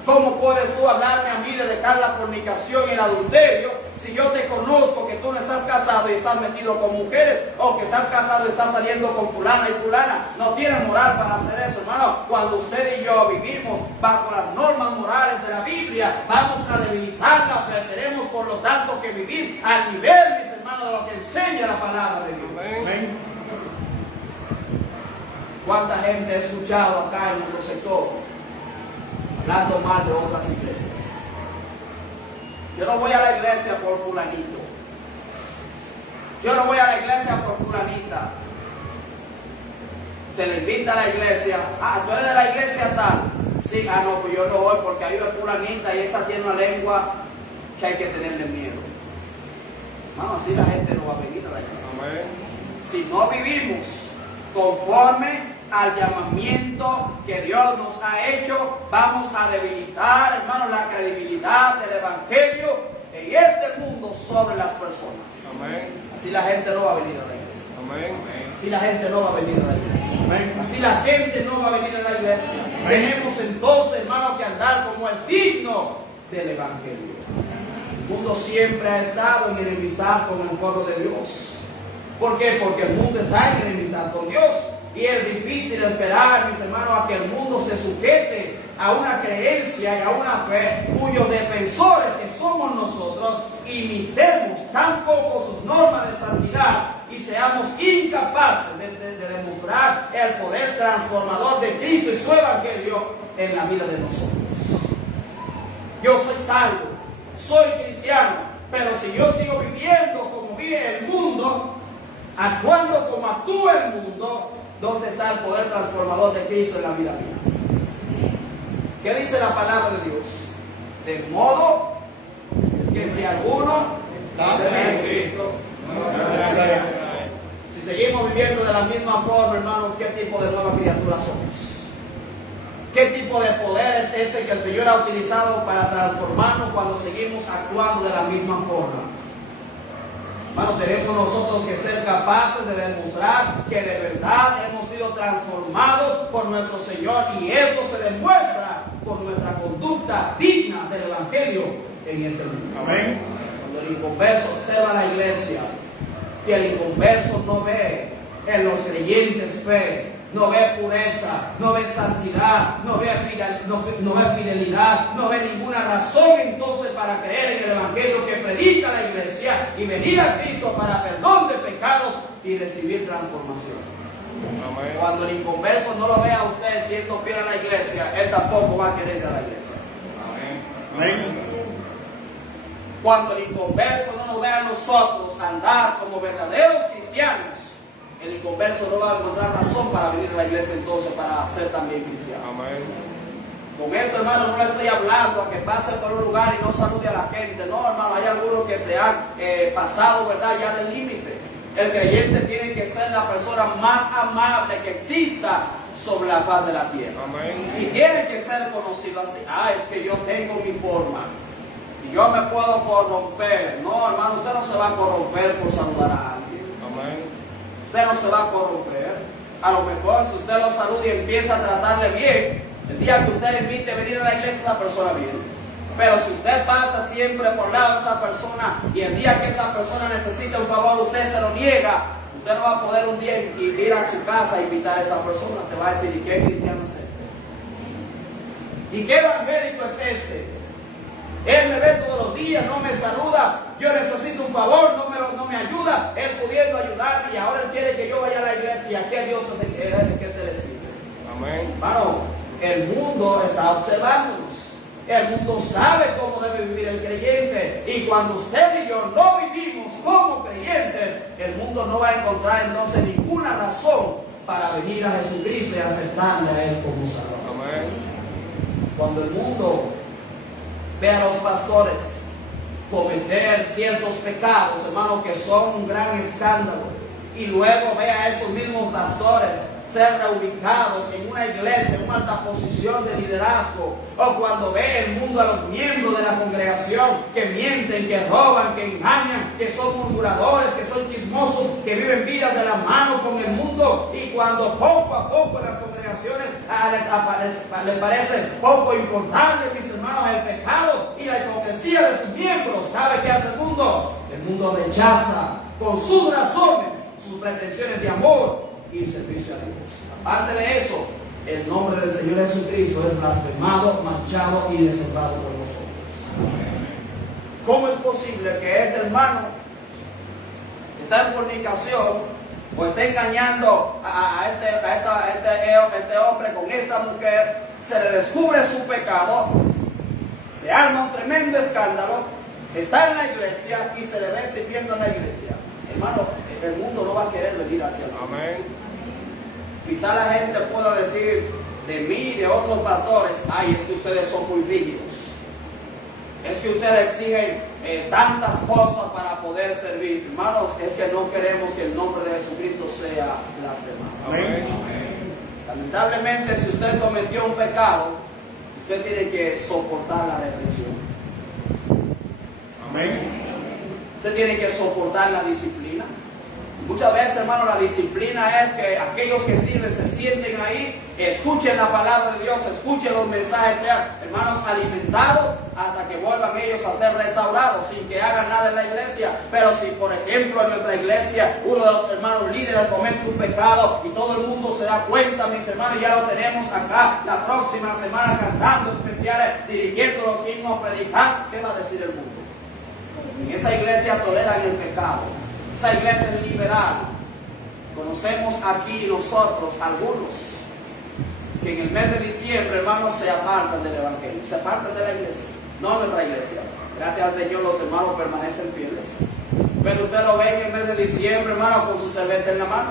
¿Cómo puedes tú hablarme a mí de dejar la fornicación y el adulterio si yo te conozco que tú no estás casado y estás metido con mujeres, o que estás casado y estás saliendo con fulana y fulana? No tienes moral para hacer eso, hermano. Cuando usted y yo vivimos bajo las normas morales de la Biblia, vamos a debilitarla, pero tenemos por lo tanto que vivir al nivel, mis hermanos, de lo que enseña la palabra de Dios. Amén. ¿Cuánta gente he escuchado acá en nuestro sector hablando mal de otras iglesias? Yo no voy a la iglesia por fulanito. Yo no voy a la iglesia por fulanita. Se le invita a la iglesia. Ah, tú eres de la iglesia tal. Sí, no, pues yo no voy porque hay una fulanita y esa tiene una lengua que hay que tenerle miedo. Hermano, así la gente no va a venir a la iglesia. Amén. Si no vivimos conforme al llamamiento que Dios nos ha hecho, vamos a debilitar, hermanos, la credibilidad del Evangelio en este mundo sobre las personas. Amén. Así la gente no va a venir a la iglesia. Amén. Así la gente no va a venir a la iglesia. Amén. Así la gente no va a venir a la iglesia. Amén. Tenemos entonces, hermanos, que andar como es digno del Evangelio. El mundo siempre ha estado en enemistad con el pueblo de Dios. ¿Por qué? Porque el mundo está en enemistad con Dios. Y es difícil esperar, mis hermanos, a que el mundo se sujete a una creencia y a una fe cuyos defensores, que somos nosotros, imitemos tampoco sus normas de santidad y seamos incapaces de demostrar el poder transformador de Cristo y su Evangelio en la vida de nosotros. Yo soy salvo, soy cristiano, pero si yo sigo viviendo como vive el mundo, actuando como actúa el mundo, ¿dónde está el poder transformador de Cristo en la vida mía? ¿Qué dice la palabra de Dios? De modo que si alguno está en Cristo, si seguimos viviendo de la misma forma, hermanos, ¿qué tipo de nueva criatura somos? ¿Qué tipo de poder es ese que el Señor ha utilizado para transformarnos cuando seguimos actuando de la misma forma? Hermanos, tenemos nosotros que ser capaces de demostrar que de verdad hemos sido transformados por nuestro Señor, y eso se demuestra por nuestra conducta digna del Evangelio en este mundo. Amén. Cuando el inconverso observa la iglesia y el inconverso no ve en los creyentes fe, no ve pureza, no ve santidad, no ve fidelidad, no ve ninguna razón entonces para creer en el evangelio que predica la iglesia y venir a Cristo para perdón de pecados y recibir transformación. Amén. Cuando el inconverso no lo vea a usted siendo fiel a la iglesia, él tampoco va a querer ir a la iglesia. Amén. Cuando el inconverso no nos vea a nosotros andar como verdaderos cristianos, el inconverso no va a encontrar razón para venir a la iglesia entonces para ser también cristiano. Amén. Con esto, hermano, no le estoy hablando a que pase por un lugar y no salude a la gente. No, hermano, hay algunos que se han pasado, ¿verdad?, ya del límite. El creyente tiene que ser la persona más amable que exista sobre la faz de la tierra. Amén. Y tiene que ser conocido así. Es que yo tengo mi forma y yo me puedo corromper. No, hermano, usted no se va a corromper por saludar a alguien. Amén. Usted no se va a corromper. A lo mejor si usted lo saluda y empieza a tratarle bien, el día que usted le invite a venir a la iglesia, esa persona viene. Pero si usted pasa siempre por lado de esa persona y el día que esa persona necesita un favor, usted se lo niega, usted no va a poder un día ir a su casa a invitar a esa persona. Te va a decir, ¿y qué cristiano es este? ¿Y qué evangélico es este? Él me ve todos los días, no me saluda, yo necesito un favor, no me ayuda, él pudiendo ayudarme y ahora él quiere que yo vaya a la iglesia. ¿Y a qué Dios es el que este le sirve? Amén. Hermano, el mundo está observándonos. El mundo sabe cómo debe vivir el creyente. Y cuando usted y yo no vivimos como creyentes, el mundo no va a encontrar entonces ninguna razón para venir a Jesucristo y aceptarle a Él como Salvador. Amén. Cuando el mundo ve a los pastores cometer ciertos pecados, hermano, que son un gran escándalo, y luego ve a esos mismos pastores ser reubicados en una iglesia, en una alta posición de liderazgo, o cuando ve el mundo a los miembros de la congregación que mienten, que roban, que engañan, que son murmuradores, que son chismosos, que viven vidas de la mano con el mundo, y cuando poco a poco en las congregaciones les parece poco importante, mis hermanos, el pecado y la hipocresía de sus miembros, ¿sabe qué hace el mundo? El mundo rechaza con sus razones sus pretensiones de amor y servicio a Dios. Aparte de eso, el nombre del Señor Jesucristo es blasfemado, manchado y deshonrado por nosotros. ¿Cómo es posible que este hermano está en fornicación o esté engañando a este hombre con esta mujer? Se le descubre su pecado, se arma un tremendo escándalo, está en la iglesia y se le ve sirviendo en la iglesia. Hermano, el mundo no va a querer venir hacia el Señor. Amén. Quizá la gente pueda decir de mí y de otros pastores, es que ustedes son muy rígidos. Es que ustedes exigen tantas cosas para poder servir. Hermanos, es que no queremos que el nombre de Jesucristo sea blasfemado. Amén. Lamentablemente, si usted cometió un pecado, usted tiene que soportar la represión. Amén. Usted tiene que soportar la disciplina. Muchas veces, hermano, la disciplina es que aquellos que sirven se sienten ahí, escuchen la palabra de Dios, escuchen los mensajes, sean, hermanos, alimentados hasta que vuelvan ellos a ser restaurados sin que hagan nada en la iglesia. Pero si, por ejemplo, en nuestra iglesia uno de los hermanos líderes comete un pecado y todo el mundo se da cuenta, mis hermanos, ya lo tenemos acá la próxima semana cantando especiales, dirigiendo los himnos, predicando, ¿qué va a decir el mundo? En esa iglesia toleran el pecado. Esa iglesia es liberal. Conocemos aquí nosotros algunos que en el mes de diciembre, hermanos, se apartan del evangelio, se apartan de la iglesia, no nuestra iglesia. Gracias al Señor los hermanos permanecen fieles. Pero usted lo ve en el mes de diciembre, hermano, con su cerveza en la mano.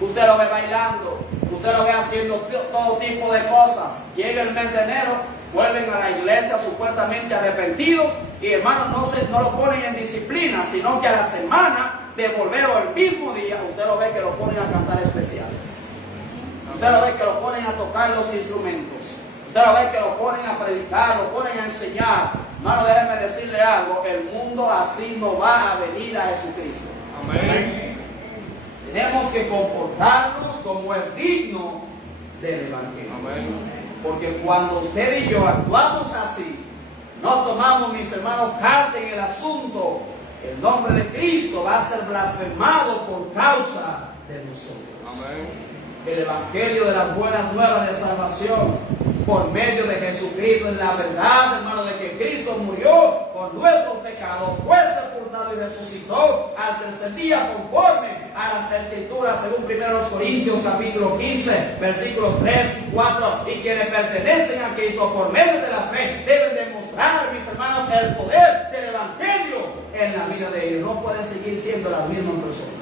Usted lo ve bailando, usted lo ve haciendo todo tipo de cosas. Llega el mes de enero, vuelven a la iglesia supuestamente arrepentidos y, hermanos, no lo ponen en disciplina, sino que a la semana de volver o el mismo día, usted lo ve que lo ponen a cantar especiales. Usted lo ve que lo ponen a tocar los instrumentos. Usted lo ve que lo ponen a predicar, lo ponen a enseñar. Hermano, déjeme decirle algo, el mundo así no va a venir a Jesucristo. Amén. Tenemos que comportarnos como es digno del evangelio. Amén. Porque cuando usted y yo actuamos así, no tomamos, mis hermanos, carta en el asunto, el nombre de Cristo va a ser blasfemado por causa de nosotros. Amén. El Evangelio de las buenas nuevas de salvación por medio de Jesucristo es la verdad, hermano, de que Cristo murió por nuestros pecados, fue sepultado y resucitó al tercer día conforme a las Escrituras, según 1 Corintios capítulo 15, versículos 3 y 4. Y quienes pertenecen a Cristo por medio de la fe deben demostrar, mis hermanos, el poder del Evangelio en la vida de ellos. No pueden seguir siendo las mismas personas.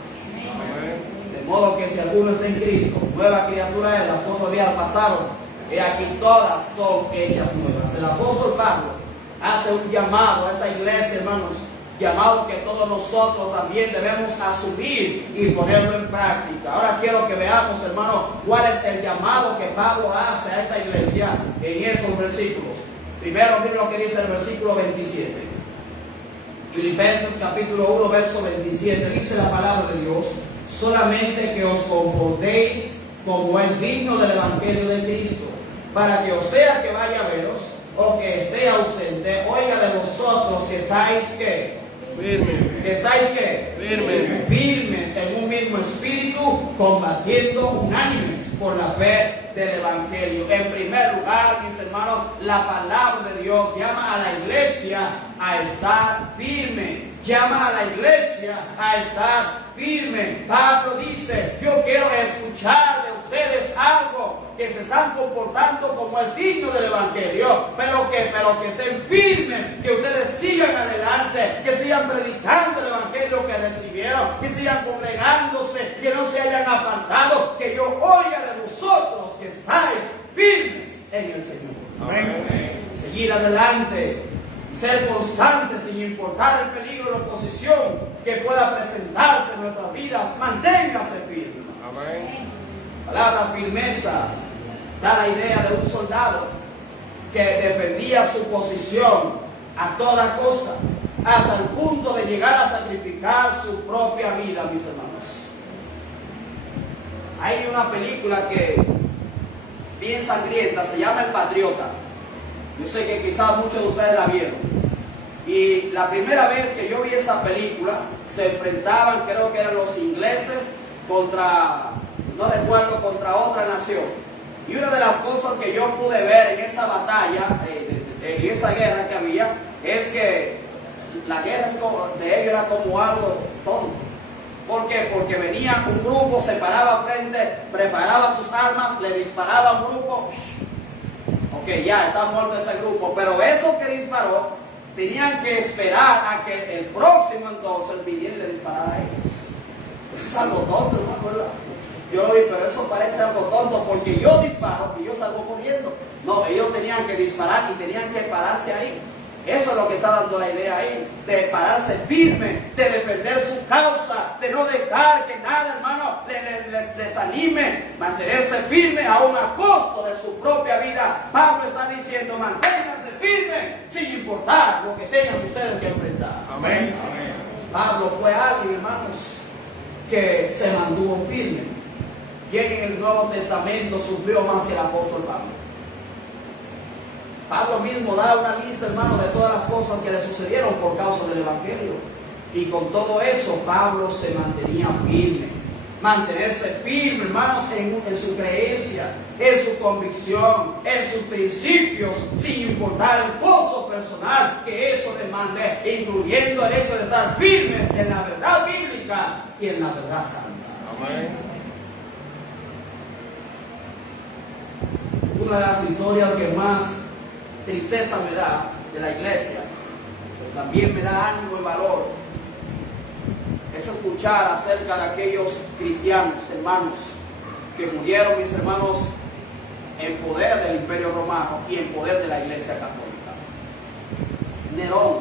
Amén. De modo que si alguno está en Cristo, nueva criatura es, las cosas habían pasado, y aquí todas son hechas nuevas. El apóstol Pablo hace un llamado a esta iglesia, hermanos, llamado que todos nosotros también debemos asumir y ponerlo en práctica. Ahora quiero que veamos, hermanos, cuál es el llamado que Pablo hace a esta iglesia en estos versículos. Primero, miren lo que dice el versículo 27. Filipenses capítulo 1, verso 27, dice la palabra de Dios: solamente que os comportéis como es digno del Evangelio de Cristo, para que, o sea que vaya a veros o que esté ausente, oiga de vosotros que estáis ¿qué? Firme. Que estáis ¿qué? Firme. Firmes en un mismo espíritu, combatiendo unánimes por la fe del Evangelio. En primer lugar, mis hermanos, la palabra de Dios llama a la iglesia a estar firme. Llama a la iglesia a estar firme. Pablo dice: yo quiero escuchar de ustedes algo, que se están comportando como es digno del Evangelio, pero que estén firmes, que ustedes sigan adelante, que sigan predicando el Evangelio que recibieron, que sigan congregándose, que no se hayan apartado, que yo oiga de vosotros que estáis firmes en el Señor. Amén. Seguir adelante, ser constantes sin importar el peligro de la oposición que pueda presentarse en nuestras vidas. Manténgase firme. Amén. La palabra firmeza da la idea de un soldado que defendía su posición a toda costa, hasta el punto de llegar a sacrificar su propia vida, mis hermanos. Hay una película que bien sangrienta, se llama El Patriota. Yo sé que quizás muchos de ustedes la vieron. Y la primera vez que yo vi esa película, se enfrentaban, creo que eran los ingleses contra, no recuerdo, contra otra nación. Y una de las cosas que yo pude ver en esa batalla, en esa guerra que había, es que la guerra de ellos era como algo tonto. ¿Por qué? Porque venía un grupo, se paraba frente, preparaba sus armas, le disparaba a un grupo. Ok, ya está muerto ese grupo, pero eso que disparó, tenían que esperar a que el próximo entonces viniera y le disparara a ellos. Eso es algo tonto, hermano, ¿verdad? Yo lo vi, pero eso parece algo tonto, porque yo disparo y yo salgo corriendo. No, ellos tenían que disparar y tenían que pararse ahí. Eso es lo que está dando la idea ahí, de pararse firme, de defender su causa, de no dejar que nada, hermano, les desanime, mantenerse firme aún a costo de su propia vida. Pablo está diciendo: manténganse firmes sin importar lo que tengan ustedes que enfrentar. Amén. Amén. Pablo fue alguien, hermanos, que se mantuvo firme. ¿Quién en el Nuevo Testamento sufrió más que el apóstol Pablo? Pablo mismo da una lista, hermano, de todas las cosas que le sucedieron por causa del Evangelio. Y con todo eso, Pablo se mantenía firme. Mantenerse firme, hermanos, en su creencia, en su convicción, en sus principios, sin importar el costo personal que eso demande, incluyendo el hecho de estar firmes en la verdad bíblica y en la verdad santa. Amén. Una de las historias que más tristeza me da de la iglesia, pero también me da ánimo y valor, es escuchar acerca de aquellos cristianos, hermanos, que murieron, mis hermanos, en poder del Imperio Romano y en poder de la Iglesia Católica. Nerón,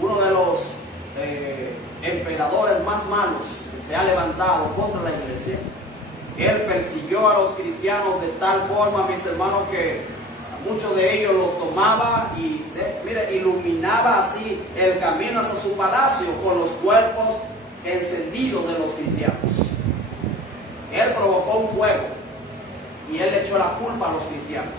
uno de los emperadores más malos que se ha levantado contra la iglesia, él persiguió a los cristianos de tal forma, mis hermanos, que muchos de ellos los tomaba y, iluminaba así el camino hacia su palacio con los cuerpos encendidos de los cristianos. Él provocó un fuego y él le echó la culpa a los cristianos.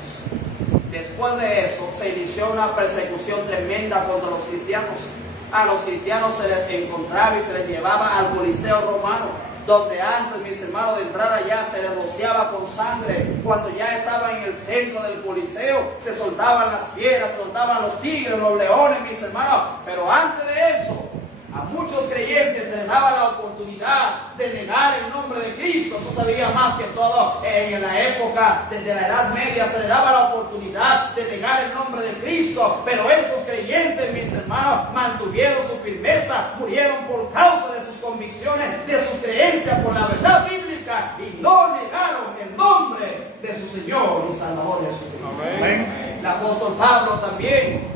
después de eso se inició una persecución tremenda contra los cristianos. A los cristianos se les encontraba y se les llevaba al Coliseo romano, donde antes, mis hermanos, de entrar allá se les rociaba con sangre. Cuando ya estaba en el centro del Coliseo, se soltaban las fieras, se soltaban los tigres, los leones, mis hermanos. Pero antes de eso, a muchos creyentes se les daba la oportunidad de negar el nombre de Cristo. Eso se veía más que todo en la época desde la Edad Media. Se les daba la oportunidad de negar el nombre de Cristo. Pero esos creyentes, mis hermanos, mantuvieron su firmeza, murieron por causa de sus convicciones, de sus creencias por la verdad bíblica, y no negaron el nombre de su Señor y Salvador Jesucristo. Amén. El apóstol Pablo también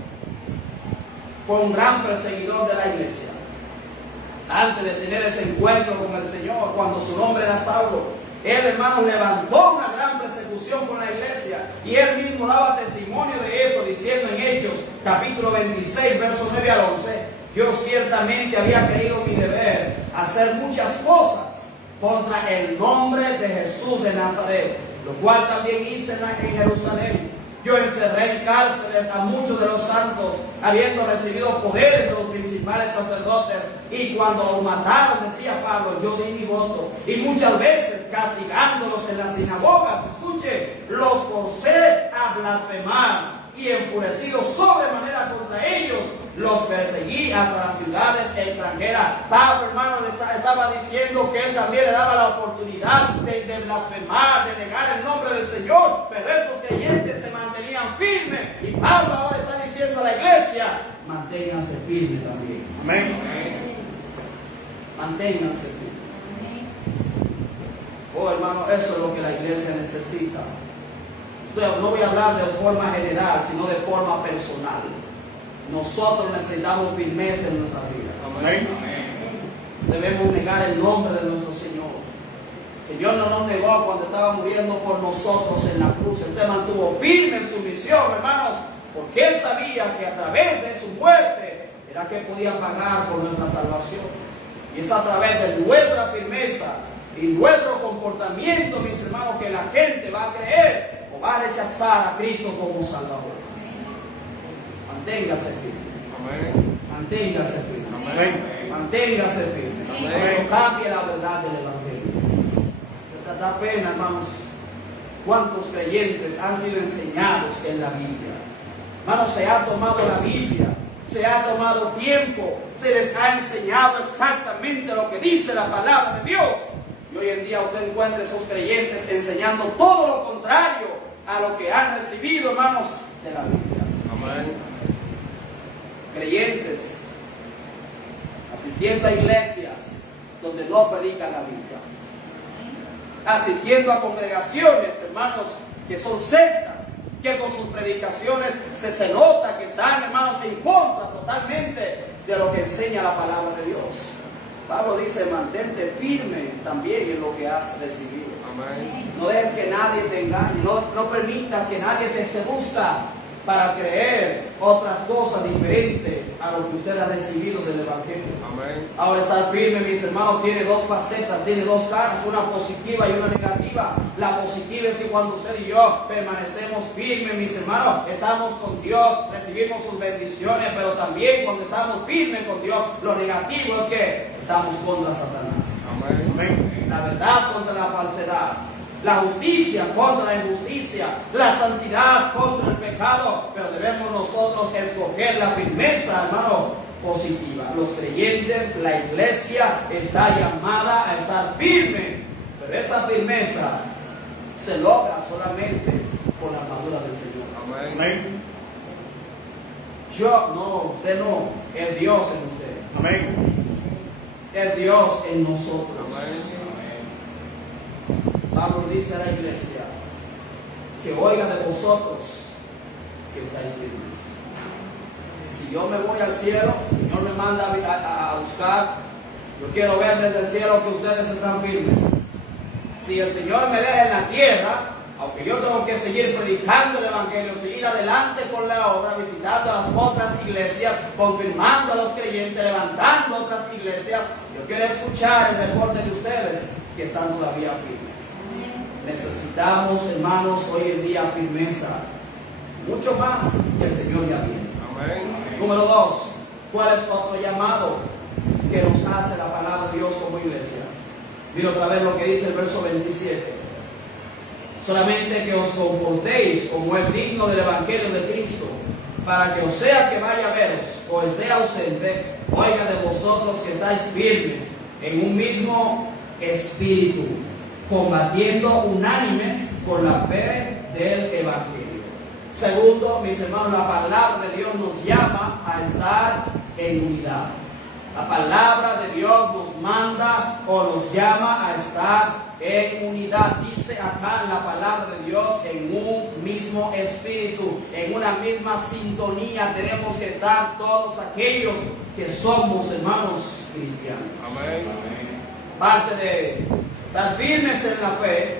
fue un gran perseguidor de la iglesia. Antes de tener ese encuentro con el Señor, cuando su nombre era Saulo, él, hermanos, levantó una gran persecución con la iglesia, y él mismo daba testimonio de eso, diciendo en Hechos capítulo 26 verso 9 al 11: yo ciertamente había creído mi deber hacer muchas cosas contra el nombre de Jesús de Nazaret, lo cual también hice en Jerusalén. Yo encerré en cárceles a muchos de los santos, habiendo recibido poderes de los principales sacerdotes, y cuando los mataron, decía Pablo, yo di mi voto, y muchas veces castigándolos en las sinagogas, escuche, los forcé a blasfemar, y enfurecido sobremanera contra ellos, los perseguí hasta las ciudades extranjeras. Pablo, hermano, estaba diciendo que él también le daba la oportunidad de blasfemar, de negar el nombre del Señor, pero esos creyentes se mantenían firmes, y Pablo ahora está diciendo a la iglesia: manténganse firmes también. Amén. Manténganse firmes. Oh, hermano, eso es lo que la iglesia necesita. No voy a hablar de forma general, sino de forma personal. Nosotros necesitamos firmeza en nuestras vidas. Amén. Debemos negar el nombre de nuestro Señor. El Señor no nos negó cuando estaba muriendo por nosotros en la cruz. Él se mantuvo firme en su misión, hermanos, porque Él sabía que a través de su muerte era que podía pagar por nuestra salvación. Y es a través de nuestra firmeza y nuestro comportamiento, mis hermanos, que la gente va a creer o va a rechazar a Cristo como Salvador. Manténgase firme. Amén. Manténgase firme. Amén. Manténgase firme. Amén. No cambie la verdad del Evangelio. Da pena, hermanos, cuántos creyentes han sido enseñados en la Biblia. Hermanos, se ha tomado la Biblia, se ha tomado tiempo, se les ha enseñado exactamente lo que dice la palabra de Dios. Y hoy en día usted encuentra esos creyentes enseñando todo lo contrario a lo que han recibido, hermanos, de la Biblia. Amén. Creyentes asistiendo a iglesias donde no predican la Biblia, asistiendo a congregaciones, hermanos, que son sectas, que con sus predicaciones se nota que están, hermanos, en contra totalmente de lo que enseña la palabra de Dios. Pablo dice: mantente firme también en lo que has recibido. Amén. No dejes que nadie te engañe, no permitas que nadie te seduzca para creer otras cosas diferentes a lo que usted ha recibido del Evangelio. Amén. Ahora, estar firme, mis hermanos, tiene dos facetas, tiene dos caras, una positiva y una negativa. La positiva es que cuando usted y yo permanecemos firmes, mis hermanos, estamos con Dios, recibimos sus bendiciones, pero también cuando estamos firmes con Dios, lo negativo es que estamos contra Satanás. Amén. Amén. La verdad contra la falsedad, la justicia contra la injusticia, la santidad contra el pecado, pero debemos nosotros escoger la firmeza, hermano, positiva. Los creyentes, la iglesia está llamada a estar firme, pero esa firmeza se logra solamente con la armadura del Señor. Amén. Amén. Yo no, usted no, es Dios en usted, Amén. es Dios en nosotros. Amén. Pablo dice a la iglesia que oiga de vosotros que estáis firmes. Si yo me voy al cielo, el Señor me manda a buscar, yo quiero ver desde el cielo que ustedes están firmes. Si el Señor me deja en la tierra, aunque yo tengo que seguir predicando el Evangelio, seguir adelante con la obra, visitando a las otras iglesias, confirmando a los creyentes, levantando otras iglesias, yo quiero escuchar el reporte de ustedes que están todavía firmes. Necesitamos, hermanos, hoy en día firmeza. mucho más que el Señor ya viene. Amén. Número 2, ¿cuál es otro llamado que nos hace la palabra de Dios como iglesia? Mira otra vez lo que dice el verso 27. Solamente que os comportéis como es digno del Evangelio de Cristo, para que o sea que vaya a veros o esté ausente, oiga de vosotros que estáis firmes en un mismo espíritu, combatiendo unánimes por la fe del Evangelio. Segundo, mis hermanos, la palabra de Dios nos llama a estar en unidad. La palabra de Dios nos manda o nos llama a estar en unidad. Dice acá en la palabra de Dios, en un mismo espíritu, en una misma sintonía tenemos que estar todos aquellos que somos hermanos cristianos. Amén. Parte de estar firmes en la fe,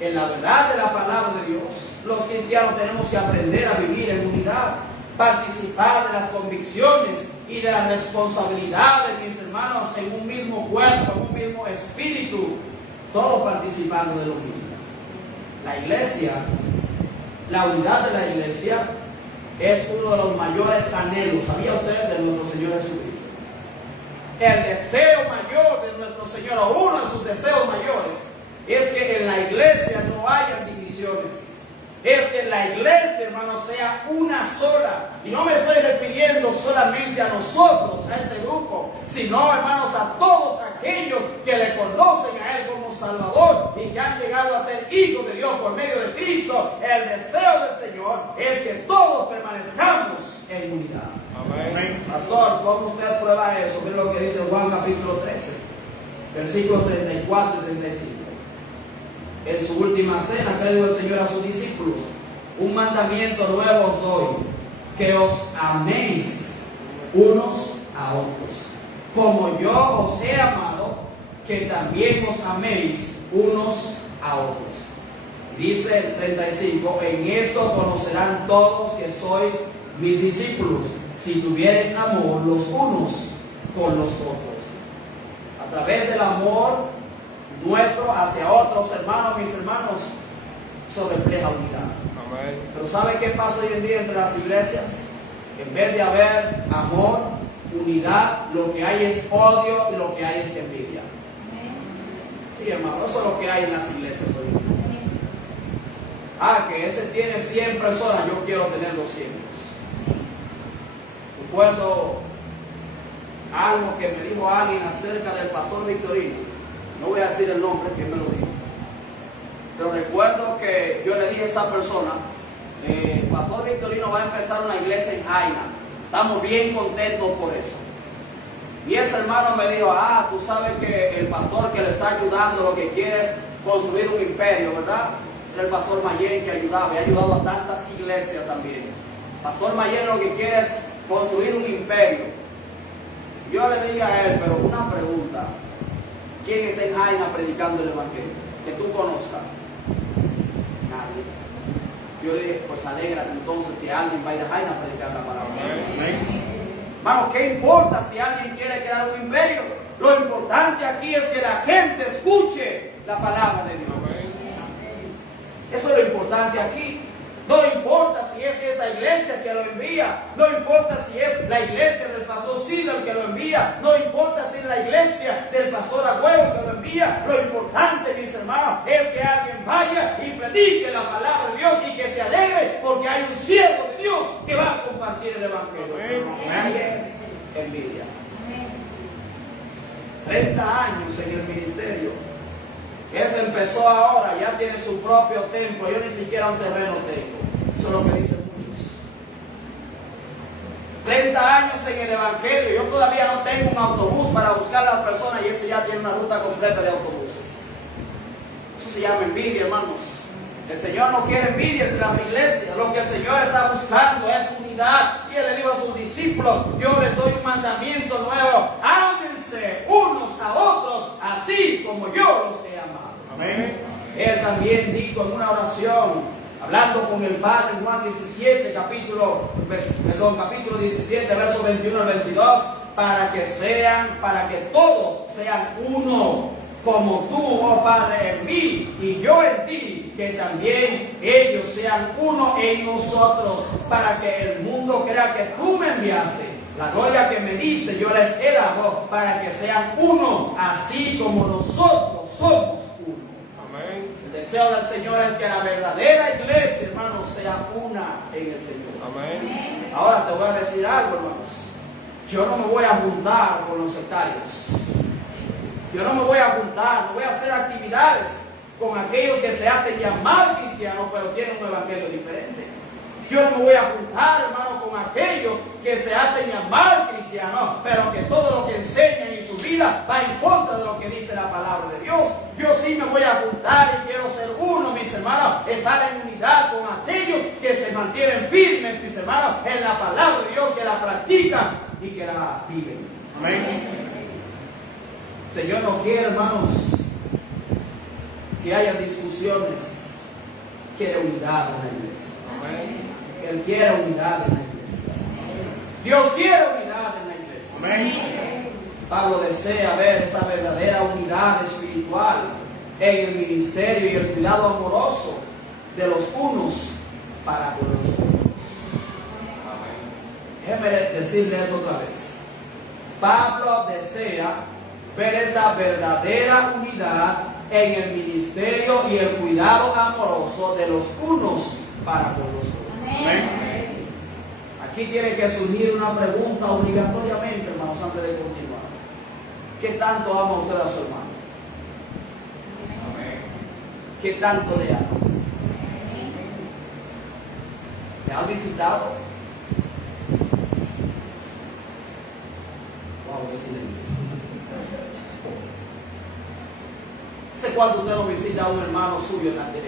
en la verdad de la palabra de Dios, los cristianos tenemos que aprender a vivir en unidad, participar de las convicciones y de las responsabilidades, mis hermanos, en un mismo cuerpo, en un mismo espíritu, todos participando de lo mismo. La iglesia, la unidad de la iglesia es uno de los mayores anhelos, ¿sabía usted?, de nuestro Señor Jesucristo. El deseo mayor de nuestro Señor, o uno de sus deseos mayores, es que en la iglesia no haya divisiones. Es que la iglesia, hermanos, sea una sola. Y no me estoy refiriendo solamente a nosotros, a este grupo, sino, hermanos, a todos aquellos que le conocen a Él como Salvador y que han llegado a ser hijos de Dios por medio de Cristo. El deseo del Señor es que todos permanezcamos en unidad. Amén. Pastor, ¿cómo usted prueba eso? Miren lo que dice Juan capítulo 13, versículos 34 y 35. En su última cena, que le dijo el Señor a sus discípulos: un mandamiento nuevo os doy, que os améis unos a otros. Como yo os he amado, que también os améis unos a otros. Dice el 35, en esto conocerán todos que sois mis discípulos, si tuviereis amor los unos con los otros. A través del amor nuestro hacia otros hermanos, mis hermanos, se refleja unidad. Amén. Pero ¿sabe qué pasa hoy en día entre las iglesias? En vez de haber amor, unidad, lo que hay es odio y lo que hay es envidia. Sí, hermano, eso es lo que hay en las iglesias hoy en día. Ah, que ese tiene 100 personas, yo quiero tener 200. Recuerdo algo que me dijo alguien acerca del pastor Victorino. No voy a decir el nombre, que me lo dijo. Pero recuerdo que yo le dije a esa persona: el pastor Victorino va a empezar una iglesia en Jaina. Estamos bien contentos por eso. Y ese hermano me dijo: tú sabes que el pastor que le está ayudando lo que quiere es construir un imperio, ¿verdad? Era el pastor Mayen que ayudaba, y ha ayudado a tantas iglesias también. Pastor Mayen lo que quiere es construir un imperio. Yo le dije a él: pero una pregunta, ¿quién está en Jaina predicando el evangelio que tú conozcas? Nadie. Yo le dije: pues alégrate entonces que alguien va a ir a Jaina a predicar la palabra. Amén. Hermano, ¿qué importa si alguien quiere crear un imperio? Lo importante aquí es que la gente escuche la palabra de Dios. Eso es lo importante aquí. No importa si es esta iglesia que lo envía, no importa si es la iglesia del pastor Silva el que lo envía, no importa si es la iglesia del pastor Agüero que lo envía. Lo importante, mis hermanos, es que alguien vaya y predique la palabra de Dios y que se alegre porque hay un siervo de Dios que va a compartir el evangelio. Nadie es envidia. 30 años en el ministerio. Este empezó ahora, ya tiene su propio templo. Yo ni siquiera un terreno tengo. Eso es lo que dicen muchos. 30 años en el evangelio. Yo todavía no tengo un autobús para buscar a las personas y ese ya tiene una ruta completa de autobuses. Eso se llama envidia, hermanos. El Señor no quiere envidia entre las iglesias. Lo que el Señor está buscando es unidad. Y Él le dijo a sus discípulos: yo les doy un mandamiento nuevo. Ámense unos a otros, así como yo los he amado. Amén. Él también dijo en una oración, hablando con el Padre, en Juan 17, capítulo 17, versos 21 al 22, para que todos sean uno, como tú, oh Padre, en mí y yo en ti, que también ellos sean uno en nosotros, para que el mundo crea que tú me enviaste. La gloria que me diste yo les he dado, para que sean uno, así como nosotros somos uno. Amén. El deseo del Señor es que la verdadera iglesia, hermanos, sea una en el Señor. Amén. Ahora te voy a decir algo, hermanos. Yo no me voy a juntar con los sectarios. Yo no me voy a juntar, no voy a hacer actividades con aquellos que se hacen llamar cristianos, pero tienen un evangelio diferente. Yo no me voy a juntar, hermano, con aquellos que se hacen llamar cristianos, pero que todo lo que enseñan en su vida va en contra de lo que dice la palabra de Dios. Yo sí me voy a juntar y quiero ser uno, mis hermanos, estar en unidad con aquellos que se mantienen firmes, mis hermanos, en la palabra de Dios, que la practican y que la viven. Amén. El Señor no quiere, hermanos, que haya discusiones, quiere unidad en la iglesia. Amén. Él quiere unidad en la iglesia. Dios quiere unidad en la iglesia. Amén. Pablo desea ver esta verdadera unidad espiritual en el ministerio y el cuidado amoroso de los unos para con los otros. Déjeme decirle esto otra vez. Pablo desea ver esta verdadera unidad en el ministerio y el cuidado amoroso de los unos para con los otros. Amén. Aquí tiene que surgir una pregunta obligatoriamente, hermanos, antes de continuar. ¿Qué tanto ama usted a su hermano? Amén. ¿Qué tanto le ama? ¿Le has visitado? Wow, qué silencio. ¿Hace cuánto usted no visita a un hermano suyo en la fe?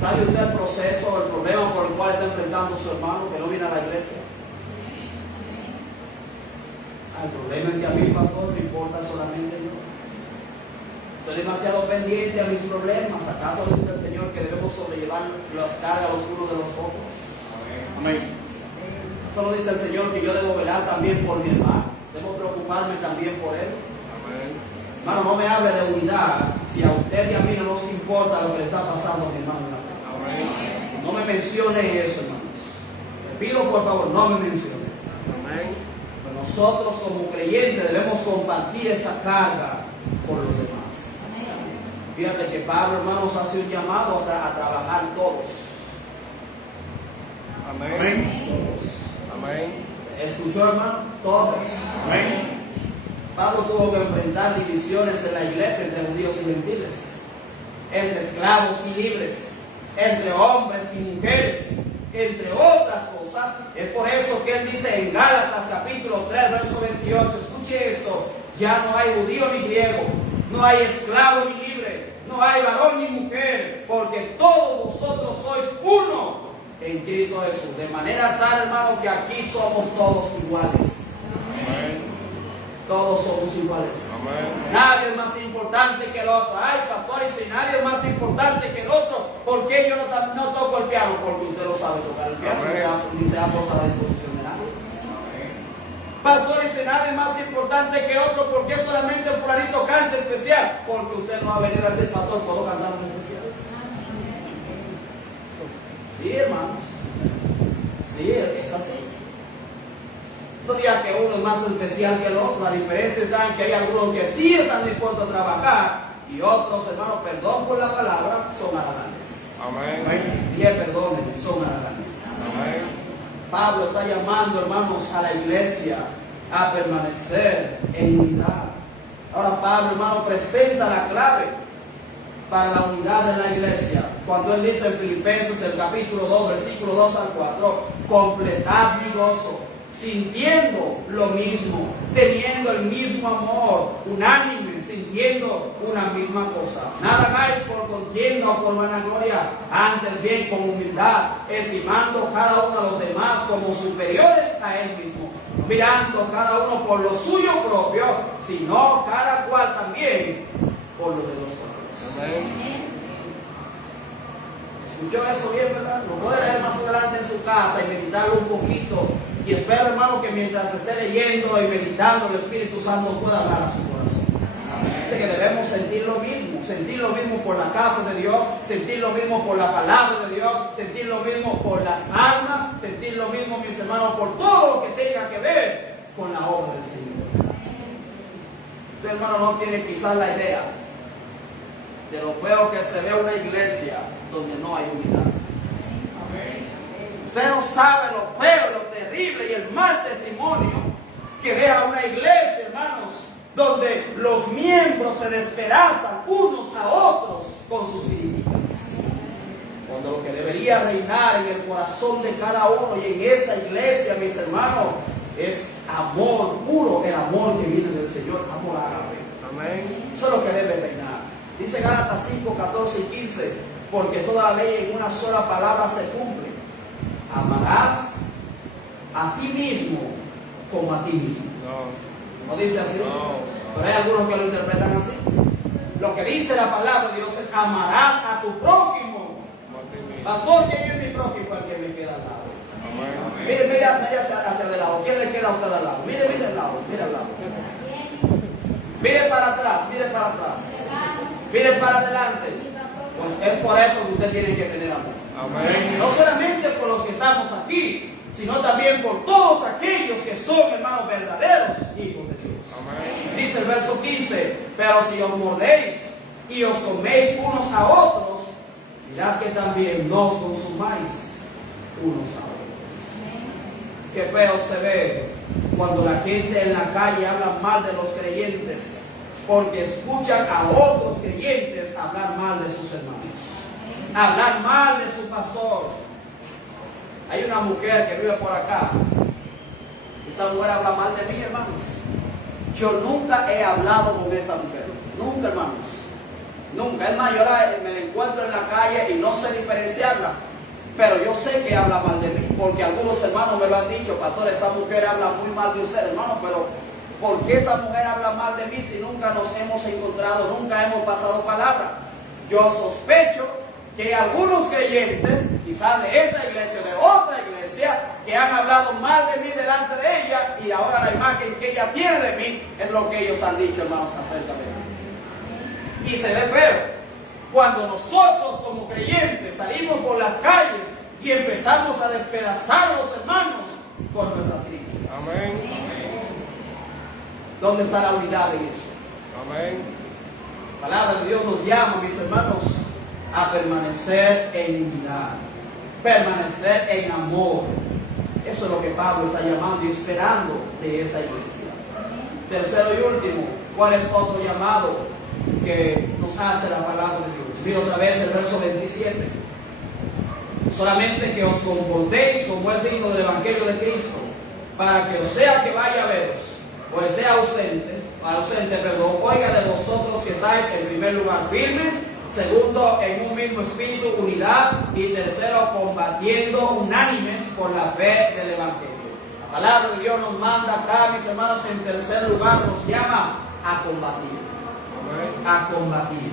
¿Sabe usted el proceso, el problema por el cual está enfrentando a su hermano que no viene a la iglesia? El problema es que a mí, pastor, me importa solamente yo. Estoy demasiado pendiente a mis problemas. ¿Acaso dice el Señor que debemos sobrellevar las cargas los unos de los otros? Amén. Solo dice el Señor que yo debo velar también por mi hermano. Debo preocuparme también por él. Amén. Hermano, no me hable de unidad si a usted y a mí no nos importa lo que le está pasando a mi hermano en la fe. Amén. No me mencione eso, hermanos. Le pido por favor, no me mencione. Amén. Pero nosotros como creyentes debemos compartir esa carga por los demás. Fíjate que Pablo, hermanos, hace un llamado a trabajar todos. Amén. Todos. Amén. ¿Escuchó, hermano? Todos. Amén. Pablo tuvo que enfrentar divisiones en la iglesia entre judíos y gentiles, entre esclavos y libres, entre hombres y mujeres, entre otras cosas. Es por eso que él dice en Gálatas capítulo 3, verso 28, escuche esto: ya no hay judío ni griego, no hay esclavo ni libre, no hay varón ni mujer, porque todos vosotros sois uno en Cristo Jesús. De manera tal, hermano, que aquí somos todos iguales. Amén. Todos somos iguales. Amén. Nadie es más importante que el otro. Ay, pastor, y si nadie es más importante que el otro, ¿por qué yo no toco el piano? Porque usted lo sabe tocar el piano, ni se ha puesto a la disposición de nadie. Pastor, y si nadie es más importante que otro, ¿por qué solamente el fulanito canta especial? Porque usted no ha venido a ser pastor, ¿puedo cantar en especial? Sí, hermanos. Sí, es así. No diga que uno es más especial que el otro. La diferencia está en que hay algunos que sí están dispuestos a trabajar y otros, hermanos, perdón por la palabra, son haraganes. Amén. Dije, perdónenme, son haraganes. Amén. Pablo está llamando, hermanos, a la iglesia a permanecer en unidad. Ahora Pablo, hermano, presenta la clave para la unidad de la iglesia. Cuando él dice en Filipenses, el capítulo 2, versículo 2 al 4, completad mi gozo, sintiendo lo mismo, teniendo el mismo amor, unánime, sintiendo una misma cosa. Nada hagáis por contienda o por vanagloria, antes bien con humildad, estimando cada uno a los demás como superiores a él mismo, no mirando cada uno por lo suyo propio, sino cada cual también por lo de los otros. Amén. ¿Escuchó eso bien, verdad? Lo puede leer más adelante en su casa y meditarlo un poquito. Y espero, hermano, que mientras esté leyendo y meditando, el Espíritu Santo pueda hablar a su corazón. Así que debemos sentir lo mismo por la casa de Dios, sentir lo mismo por la palabra de Dios, sentir lo mismo por las almas, sentir lo mismo, mis hermanos, por todo lo que tenga que ver con la obra del Señor. Usted, hermano, no tiene quizás la idea de lo feo que se ve una iglesia donde no hay unidad. Usted no sabe lo feo, lo terrible y el mal testimonio que vea una iglesia, hermanos, donde los miembros se despedazan unos a otros con sus críticas. Cuando lo que debería reinar en el corazón de cada uno y en esa iglesia, mis hermanos, es amor puro, el amor que viene del Señor, amor ágape. Amén. Eso es lo que debe reinar. Dice Gálatas 5, 14 y 15, porque toda la ley en una sola palabra se cumple. Amarás a ti mismo como a ti mismo. No. ¿No dice así? No. Pero hay algunos que lo interpretan así. Lo que dice la palabra de Dios es: amarás a tu prójimo. Pastor, ¿quién es mi prójimo? El que me queda al lado. Amén. Mire hacia el lado. ¿Quién le queda a usted al lado? Mire al lado, mire al lado. Mire para atrás, mire para atrás. Mire para adelante. Pues es por eso que usted tiene que tener amor. Amén. No solamente por los que estamos aquí, sino también por todos aquellos que son, hermanos, verdaderos hijos de Dios. Amén. Dice el verso 15: pero si os mordéis y os coméis unos a otros, mirad que también no os consumáis unos a otros. Qué feo se ve cuando la gente en la calle habla mal de los creyentes, porque escuchan a otros creyentes hablar mal de sus hermanos, hablar mal de su pastor. Hay una mujer que vive por acá. Esa mujer habla mal de mí, hermanos. Yo nunca he hablado con esa mujer. Nunca, hermanos. Nunca. Es más, yo me la encuentro en la calle y no sé diferenciarla. Pero yo sé que habla mal de mí, porque algunos hermanos me lo han dicho: pastor, esa mujer habla muy mal de usted, hermano. Pero ¿por qué esa mujer habla mal de mí si nunca nos hemos encontrado, nunca hemos pasado palabra? Yo sospecho que algunos creyentes, quizás de esta iglesia o de otra iglesia, que han hablado mal de mí delante de ella, y ahora la imagen que ella tiene de mí es lo que ellos han dicho, hermanos, acerca de mí. Y se ve feo cuando nosotros como creyentes salimos por las calles y empezamos a despedazar a los hermanos con nuestras críticas. Amén. ¿Dónde está la unidad en eso? Amén. La palabra de Dios nos llama, mis hermanos, a permanecer en unidad, permanecer en amor. Eso es lo que Pablo está llamando y esperando de esa iglesia. Tercero y último, ¿cuál es otro llamado que nos hace la palabra de Dios? Mira otra vez el verso 27. Solamente que os comportéis como es digno del Evangelio de Cristo, para que, o sea que vaya a veros o esté ausente, oiga de vosotros que estáis en primer lugar firmes, segundo, en un mismo espíritu, unidad, y tercero, combatiendo unánimes por la fe del Evangelio. La palabra de Dios nos manda acá, mis hermanos, en tercer lugar nos llama a combatir. A combatir.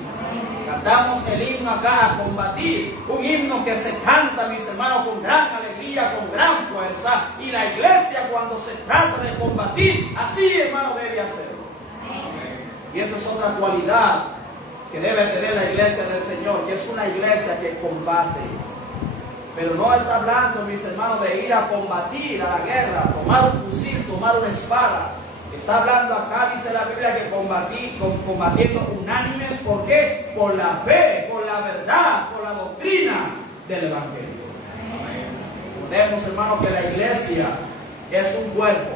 Cantamos el himno acá, a combatir. Un himno que se canta, mis hermanos, con gran alegría, con gran fuerza. Y la iglesia, cuando se trata de combatir, así, hermano, debe hacerlo. Y esa es otra cualidad que debe tener la iglesia del Señor, que es una iglesia que combate. Pero no está hablando, mis hermanos, de ir a combatir a la guerra, tomar un fusil, tomar una espada. Está hablando acá, dice la Biblia, que combatiendo unánimes. ¿Por qué? Por la fe, por la verdad, por la doctrina del Evangelio. Recordemos, hermanos, que la iglesia es un cuerpo,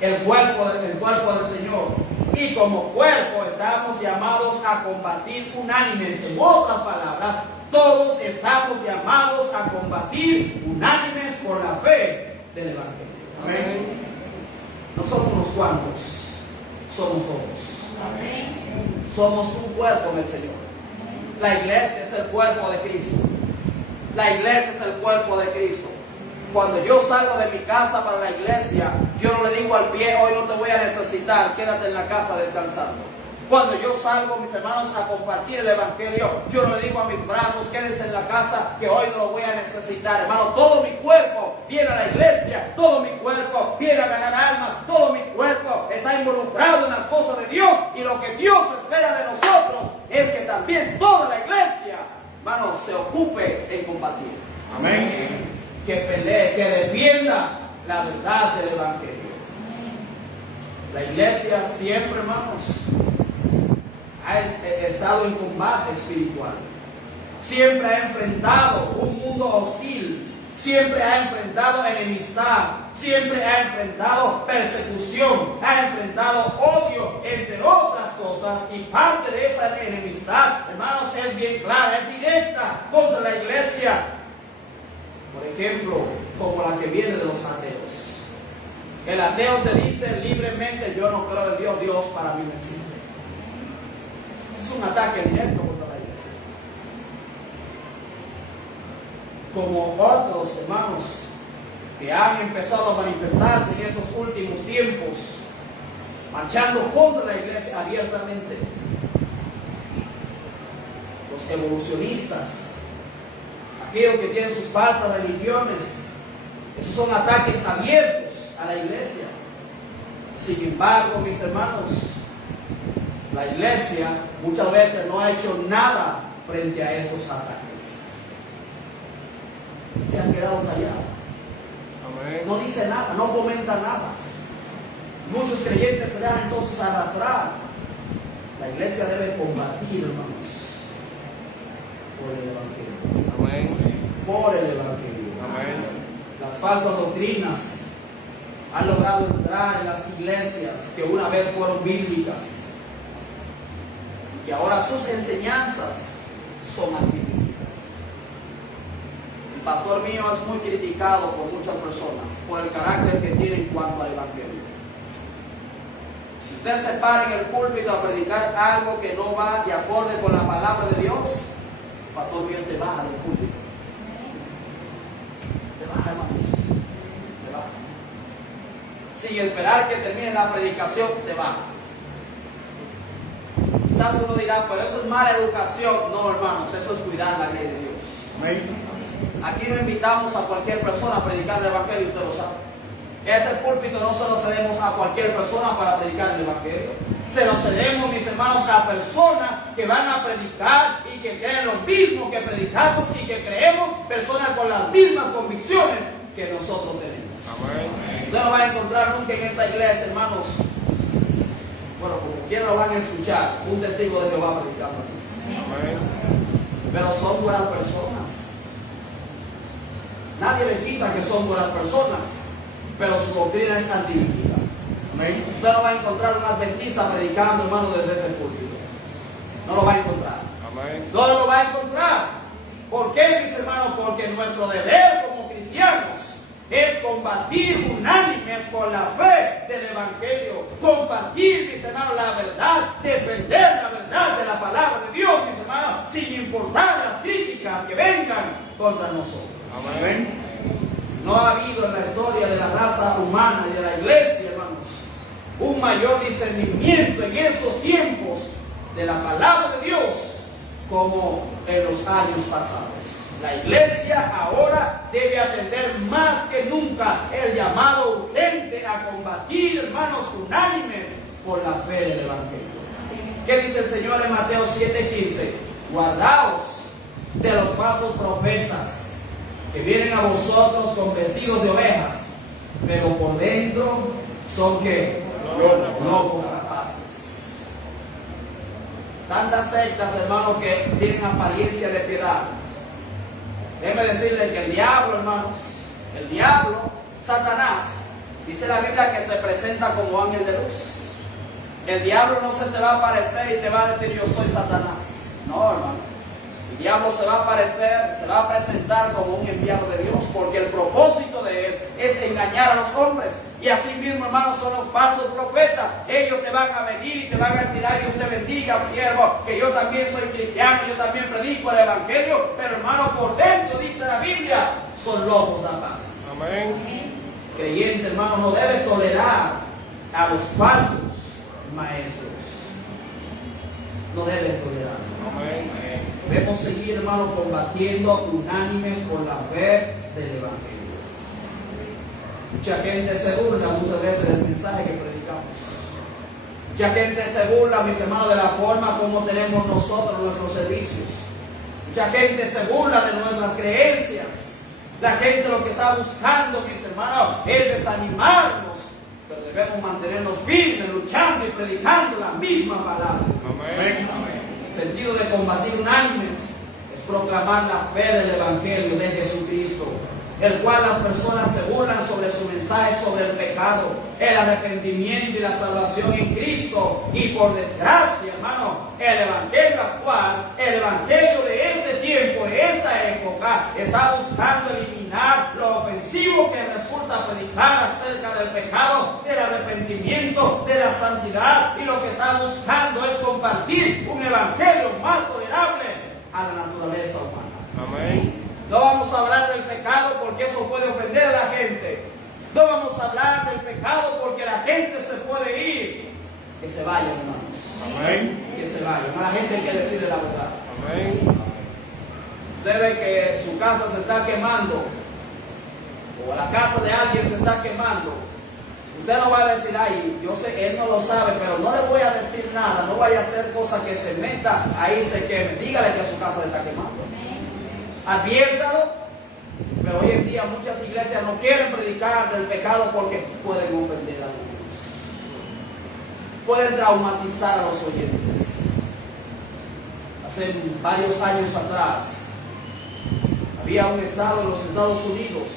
el cuerpo del Señor. Y como cuerpo estamos llamados a combatir unánimes. En otras palabras, todos estamos llamados a combatir unánimes por la fe del Evangelio. Amén. No somos unos cuantos, somos todos. Amén. Somos un cuerpo en el Señor. La iglesia es el cuerpo de Cristo. La iglesia es el cuerpo de Cristo. Cuando yo salgo de mi casa para la iglesia, yo no le digo al pie: hoy no te voy a necesitar, quédate en la casa descansando. Cuando yo salgo, mis hermanos, a compartir el Evangelio, yo no le digo a mis brazos, quédense en la casa, que hoy no lo voy a necesitar. Hermano, todo mi cuerpo viene a la iglesia, todo mi cuerpo viene a ganar almas, todo mi cuerpo está involucrado en las cosas de Dios. Y lo que Dios espera de nosotros es que también toda la iglesia, hermano, se ocupe en compartir. Amén. Que pelee, que defienda la verdad del Evangelio. La iglesia siempre, hermanos, ha estado en combate espiritual. Siempre ha enfrentado un mundo hostil. Siempre ha enfrentado enemistad. Siempre ha enfrentado persecución. Ha enfrentado odio, entre otras cosas. Y parte de esa enemistad, hermanos, es bien clara, es directa contra la iglesia. Por ejemplo, como la que viene de los ateos. El ateo te dice libremente: yo no creo en Dios, Dios para mí no existe. Es un ataque directo contra la iglesia. Como otros hermanos que han empezado a manifestarse en esos últimos tiempos, marchando contra la iglesia abiertamente. Los evolucionistas, aquellos que tienen sus falsas religiones, esos son ataques abiertos a la iglesia. Sin embargo, mis hermanos, la iglesia muchas veces no ha hecho nada frente a estos ataques. Se han quedado callados. Amén. No dice nada, no comenta nada. Muchos creyentes se dejan entonces arrastrar. La iglesia debe combatir, hermanos, por el Evangelio. Amén. Por el Evangelio. Amén. Las falsas doctrinas han logrado entrar en las iglesias que una vez fueron bíblicas y ahora sus enseñanzas son antibíblicas. El pastor mío es muy criticado por muchas personas por el carácter que tiene en cuanto al Evangelio. Si usted se para en el púlpito a predicar algo que no va de acorde con la palabra de Dios, el pastor mío te baja del púlpito. Te baja, hermanos. Te baja. Sin esperar que termine la predicación, te baja. Quizás uno dirá: pero eso es mala educación. No, hermanos, eso es cuidar la ley de Dios. Amén. Aquí no invitamos a cualquier persona a predicar el Evangelio, usted lo sabe. Ese púlpito no se lo cedemos a cualquier persona para predicar el Evangelio. Se lo cedemos, mis hermanos, a personas que van a predicar y que creen lo mismo que predicamos y que creemos, personas con las mismas convicciones que nosotros tenemos. Amén. Usted no va a encontrar nunca en esta iglesia, hermanos, bueno, como quiera lo van a escuchar, un testigo de Jehová predicando. Amén. Pero son buenas personas. Nadie le quita que son buenas personas, pero su doctrina es antibíblica. Amén. Usted no va a encontrar un adventista predicando, hermano, desde ese púlpito. No lo va a encontrar. Amén. No lo va a encontrar. ¿Por qué, mis hermanos? Porque nuestro deber como cristianos es combatir unánimes por la fe del Evangelio. Compartir, mis hermanos, la verdad, defender la verdad de la palabra de Dios, mis hermanos, sin importar las críticas que vengan contra nosotros. Amén. No ha habido en la historia de la raza humana y de la iglesia, hermanos, un mayor discernimiento en estos tiempos de la palabra de Dios como en los años pasados. La iglesia ahora debe atender más que nunca el llamado urgente a combatir, hermanos, unánimes por la fe del Evangelio. ¿Qué dice el Señor en Mateo 7:15? Guardaos de los falsos profetas que vienen a vosotros con vestidos de ovejas, pero por dentro son que lobos rapaces. Tantas sectas, hermanos, que tienen apariencia de piedad. Déjenme decirles que el diablo, hermanos, el diablo, Satanás, dice la Biblia que se presenta como ángel de luz. El diablo no se te va a aparecer y te va a decir: yo soy Satanás. No, hermano. El diablo se va a aparecer, se va a presentar como un enviado de Dios, porque el propósito de él es engañar a los hombres. Y así mismo, hermanos, son los falsos profetas. Ellos te van a venir y te van a decir: ay, Dios te bendiga, siervo, que yo también soy cristiano, yo también predico el Evangelio, pero, hermano, por dentro, dice la Biblia, son lobos rapaces. Amén. Creyente, hermano, no debe tolerar a los falsos maestros. no deben tolerar. Amén. Debemos seguir, hermano, combatiendo unánimes por la fe del Evangelio. Mucha gente se burla muchas veces del mensaje que predicamos. Mucha gente se burla, mis hermanos, de la forma como tenemos nosotros nuestros servicios. Mucha gente se burla de nuestras creencias. La gente lo que está buscando, mis hermanos, es desanimarnos. Pero debemos mantenernos firmes, luchando y predicando la misma palabra. Amén. El sentido de combatir unánimes es proclamar la fe del Evangelio de Jesucristo, el cual las personas se burlan sobre su mensaje sobre el pecado, el arrepentimiento y la salvación en Cristo. Y por desgracia, hermano, el Evangelio actual, el Evangelio de este tiempo, de esta época, está buscando eliminar lo ofensivo que resulta predicar acerca del pecado, del arrepentimiento, de la santidad, y lo que está buscando es compartir un Evangelio más tolerable a la naturaleza humana. Amén. No vamos a hablar del pecado porque eso puede ofender a la gente. No vamos a hablar del pecado porque la gente se puede ir. Que se vayan, hermanos. Amén. Que se vayan. A la gente hay que decirle la verdad. Amén. Usted ve que su casa se está quemando, o la casa de alguien se está quemando. Usted no va a decir, ay, yo sé, él no lo sabe, pero no le voy a decir nada. No vaya a hacer cosas que se meta, ahí se queme. Dígale que su casa se está quemando. Adviértalo, pero hoy en día muchas iglesias no quieren predicar del pecado porque pueden ofender a Dios, pueden traumatizar a los oyentes. Hace varios años atrás había un estado en los Estados Unidos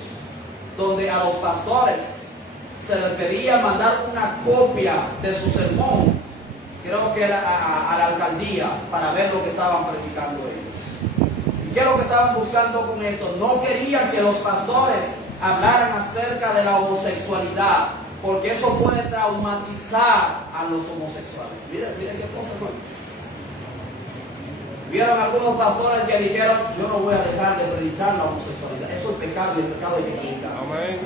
donde a los pastores se les pedía mandar una copia de su sermón, creo que era a la alcaldía, para ver lo que estaban predicando ellos. ¿Qué es lo que estaban buscando con esto? No querían que los pastores hablaran acerca de la homosexualidad, porque eso puede traumatizar a los homosexuales. Miren qué cosa, hermanos. Vieron algunos pastores que dijeron, yo no voy a dejar de predicar la homosexualidad. Eso es pecado y el pecado hay que predicar. Amén.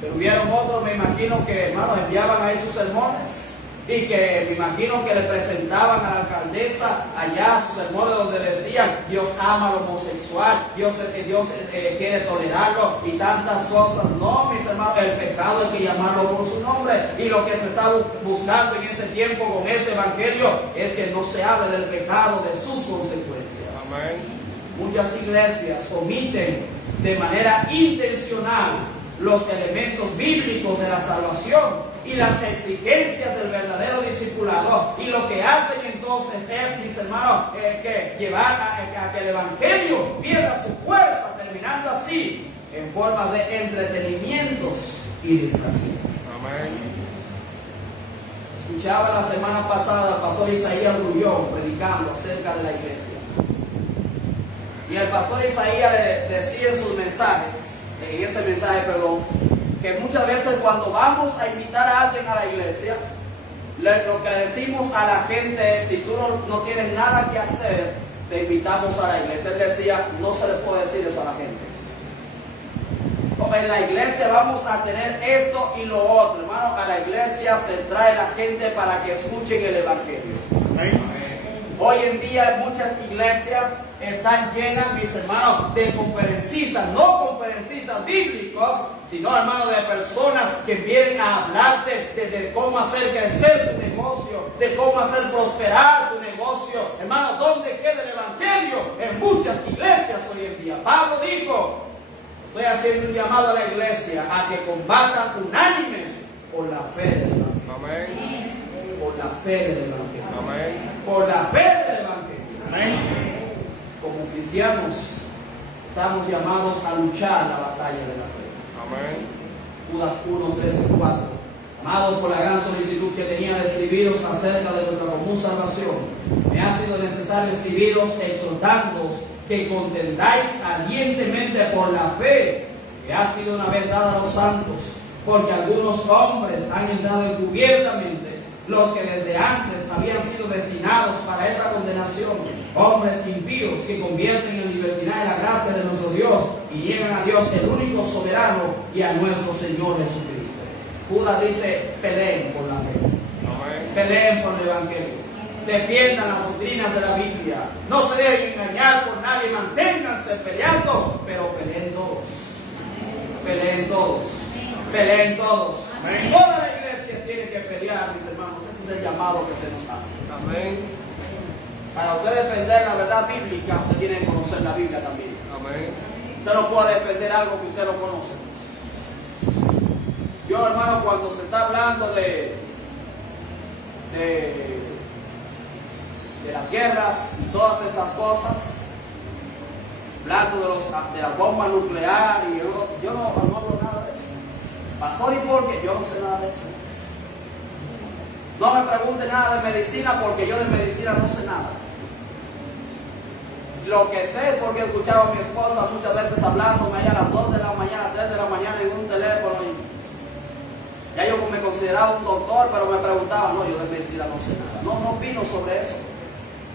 Pero hubieron otros, me imagino, que, hermanos, enviaban ahí sus sermones. Y que me imagino que le presentaban a la alcaldesa allá sus sermones donde decían, Dios ama al homosexual, Dios quiere tolerarlo y tantas cosas. No, mis hermanos, el pecado hay que llamarlo por su nombre. Y lo que se está buscando en este tiempo con este evangelio es que no se hable del pecado, de sus consecuencias. Amén. Muchas iglesias omiten de manera intencional los elementos bíblicos de la salvación y las exigencias del verdadero discipulado, y lo que hacen entonces es, mis hermanos, que llevar a que el evangelio pierda su fuerza, terminando así en forma de entretenimientos y distracción. Amén. Escuchaba la semana pasada al pastor Isaías Grullón predicando acerca de la iglesia, y el pastor Isaías le decía en sus mensajes, en ese mensaje, que muchas veces cuando vamos a invitar a alguien a la iglesia, lo que le decimos a la gente es, si tú no tienes nada que hacer, te invitamos a la iglesia. Él decía, no se le puede decir eso a la gente. O en la iglesia vamos a tener esto y lo otro. Hermano, a la iglesia se trae la gente para que escuchen el evangelio. Amén. Hoy en día muchas iglesias están llenas, mis hermanos, de conferencistas, no conferencistas bíblicos, sino, hermanos, de personas que vienen a hablarte de cómo hacer crecer tu negocio, de cómo hacer prosperar tu negocio. Hermano, ¿dónde queda el evangelio? En muchas iglesias hoy en día. Pablo dijo, estoy haciendo un llamado a la iglesia a que combatan unánimes por la fe del evangelio. Amén. Por la fe del evangelio. Amén. Por la fe del evangelio. Amén. Como cristianos estamos llamados a luchar la batalla de la fe. Amén. Judas 1, 3 y 4. Amados, por la gran solicitud que tenía de escribiros acerca de nuestra común salvación, me ha sido necesario escribiros exhortándoos que contendáis ardientemente por la fe que ha sido una vez dada a los santos, porque algunos hombres han entrado encubiertamente, los que desde antes habían sido destinados para esta condenación, hombres impíos que convierten en libertinaje la gracia de nuestro Dios y niegan a Dios, el único soberano, y a nuestro Señor Jesucristo. Judas dice, peleen por la fe, Amén. peleen por el evangelio. Defiendan las doctrinas de la Biblia. No se dejen engañar por nadie. Manténganse peleando, pero peleen todos. Peleen todos. Peleen todos. Toda la iglesia tiene que pelear, mis hermanos. Ese es el llamado que se nos hace. Amén. Para usted defender la verdad bíblica, usted tiene que conocer la Biblia también. Amén. Usted no puede defender algo que usted no conoce. Yo, hermano, cuando se está hablando de las guerras y todas esas cosas, hablando de la bomba nuclear, y yo no hablo nada de eso. Pastor, ¿y por qué? Yo no sé nada de eso. No me pregunte nada de medicina, porque yo de medicina no sé nada. Lo que sé es porque escuchaba a mi esposa muchas veces hablándome a las 2 de la mañana, 3 de la mañana en un teléfono. Y ya yo me consideraba un doctor, pero me preguntaba, no, yo de medicina no sé nada. No opino sobre eso.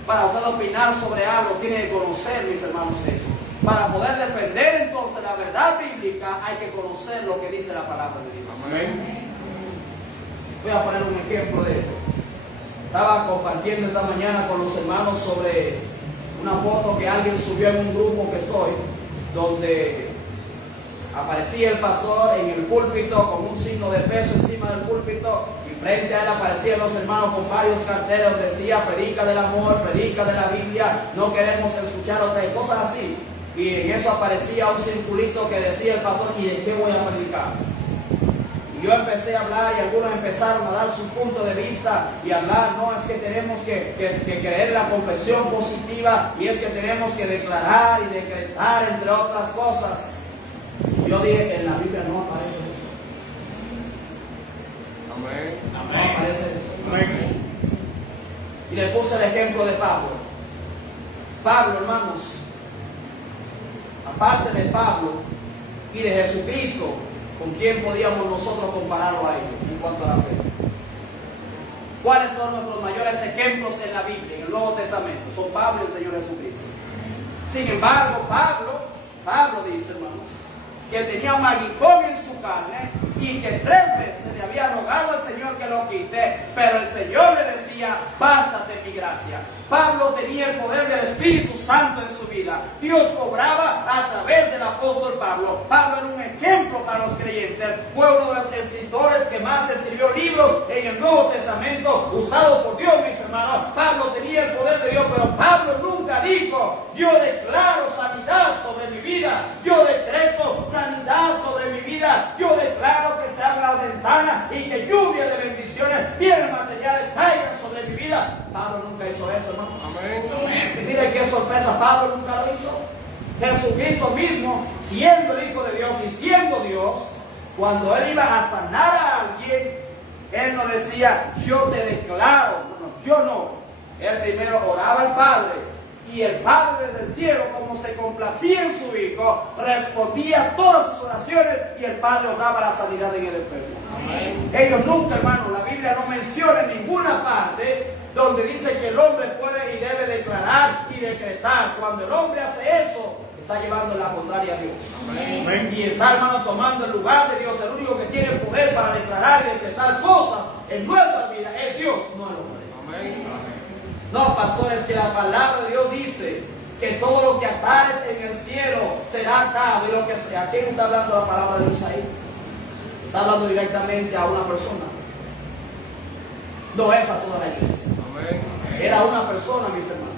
Para usted opinar sobre algo, tiene que conocer, mis hermanos, eso. Para poder defender entonces la verdad bíblica, hay que conocer lo que dice la palabra de Dios. Amén. Voy a poner un ejemplo de eso. Estaba compartiendo esta mañana con los hermanos sobre una foto que alguien subió en un grupo que estoy, donde aparecía el pastor en el púlpito con un signo de peso encima del púlpito, y frente a él aparecían los hermanos con varios carteles donde decía: predica del amor, predica de la Biblia, no queremos escuchar otras cosas así. Y en eso aparecía un circulito que decía el pastor: ¿y de qué voy a predicar? Y yo empecé a hablar y algunos empezaron a dar su punto de vista y hablar: no, es que tenemos que creer la confesión positiva, y es que tenemos que declarar y decretar, entre otras cosas. Yo dije: en la Biblia no aparece eso. Amén. No aparece eso. Amén. Y le puse el ejemplo de Pablo. Pablo, hermanos, aparte de Pablo y de Jesucristo, ¿con quién podíamos nosotros compararlo a ellos en cuanto a la fe? ¿Cuáles son nuestros mayores ejemplos en la Biblia, en el Nuevo Testamento? Son Pablo y el Señor Jesucristo. Sin embargo, Pablo dice, hermanos, que tenía un aguijón en su carne y que 3 veces le había rogado al Señor que lo quite, pero el Señor le decía: bástate mi gracia. Pablo tenía el poder del Espíritu Santo en su vida. Dios obraba a través del apóstol Pablo. Pablo era un ejemplo para los creyentes. Fue uno de los escritores que más escribió libros en el Nuevo Testamento, usado por Dios, mis hermanos. Pablo tenía el poder de Dios, pero Pablo nunca dijo: yo declaro sanidad sobre mi vida, yo decreto sanidad sobre mi vida, yo declaro que se abra la ventana y que lluvia de bendiciones, bienes materiales caigan sobre mi vida. Pablo nunca hizo eso, hermanos. Amén. Y mire qué sorpresa, Pablo nunca lo hizo. Jesucristo mismo, siendo el Hijo de Dios y siendo Dios, cuando Él iba a sanar a alguien, Él no decía: yo te declaro. No, yo no. Él primero oraba al Padre, y el Padre desde el cielo, como se complacía en su Hijo, respondía a todas sus oraciones, y el Padre obraba la sanidad en el enfermo. Amén. Ellos nunca, hermano, la Biblia no menciona en ninguna parte donde dice que el hombre puede y debe declarar y decretar. Cuando el hombre hace eso, está llevando la contraria a Dios. Amén. Y está, hermano, tomando el lugar de Dios. El único que tiene poder para declarar y decretar cosas en nuestra vida es Dios, no el hombre. Amén. No, pastores, que la palabra de Dios dice que todo lo que atares en el cielo será atado, y lo que sea. ¿A quién está hablando la palabra de Dios ahí? Está hablando directamente a una persona. No es a toda la iglesia. Amén. Era una persona, mis hermanos.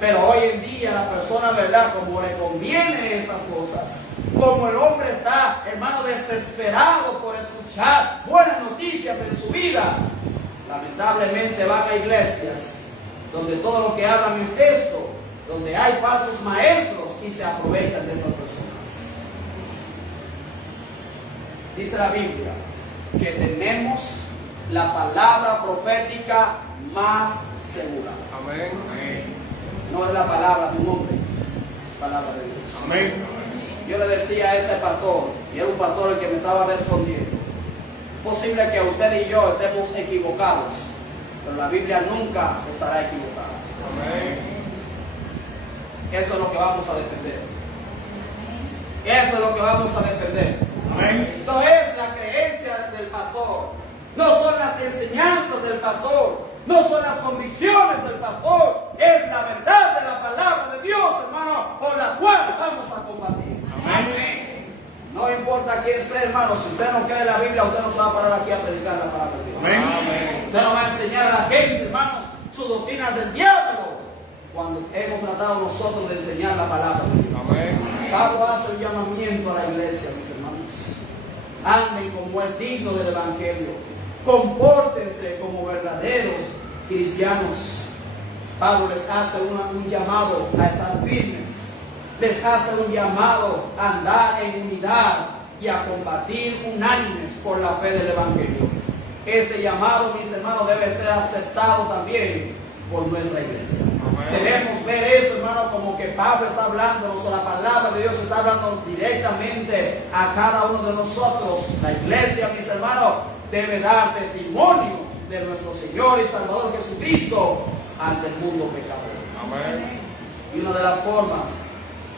Pero hoy en día la persona, ¿verdad?, como le conviene estas cosas, como el hombre está, hermano, desesperado por escuchar buenas noticias en su vida, lamentablemente van a iglesias donde todo lo que hablan es esto, donde hay falsos maestros y se aprovechan de estas personas. Dice la Biblia que tenemos la palabra profética más segura. Amén. No es la palabra de un hombre, es palabra de Dios. Amén. Yo le decía a ese pastor, y era un pastor el que me estaba respondiendo: es posible que usted y yo estemos equivocados, pero la Biblia nunca estará equivocada. Amén. Eso es lo que vamos a defender. Eso es lo que vamos a defender. No es la creencia del pastor, no son las enseñanzas del pastor, No son las convicciones del pastor, es la verdad de la palabra de Dios, hermano, por la cual vamos a combatir. Amén. No importa quién sea, hermano, si usted no cree la Biblia, usted no se va a parar aquí a predicar la palabra de Dios. Amén. Usted no va a enseñar a la gente, hermanos, sus doctrinas del diablo, cuando hemos tratado nosotros de enseñar la palabra de Dios. Amén. Pablo hace un llamamiento a la iglesia, mis hermanos. Anden como es digno del Evangelio. Compórtense como verdaderos cristianos. Pablo les hace un llamado a estar firmes. Les hace un llamado a andar en unidad y a combatir unánimes por la fe del Evangelio. Este llamado, mis hermanos, debe ser aceptado también por nuestra iglesia. Amén. Debemos ver eso, hermano, como que Pablo está hablándonos, o la palabra de Dios está hablando directamente a cada uno de nosotros. La iglesia, mis hermanos, debe dar testimonio de nuestro Señor y Salvador Jesucristo ante el mundo pecador. Amén. Y una de las formas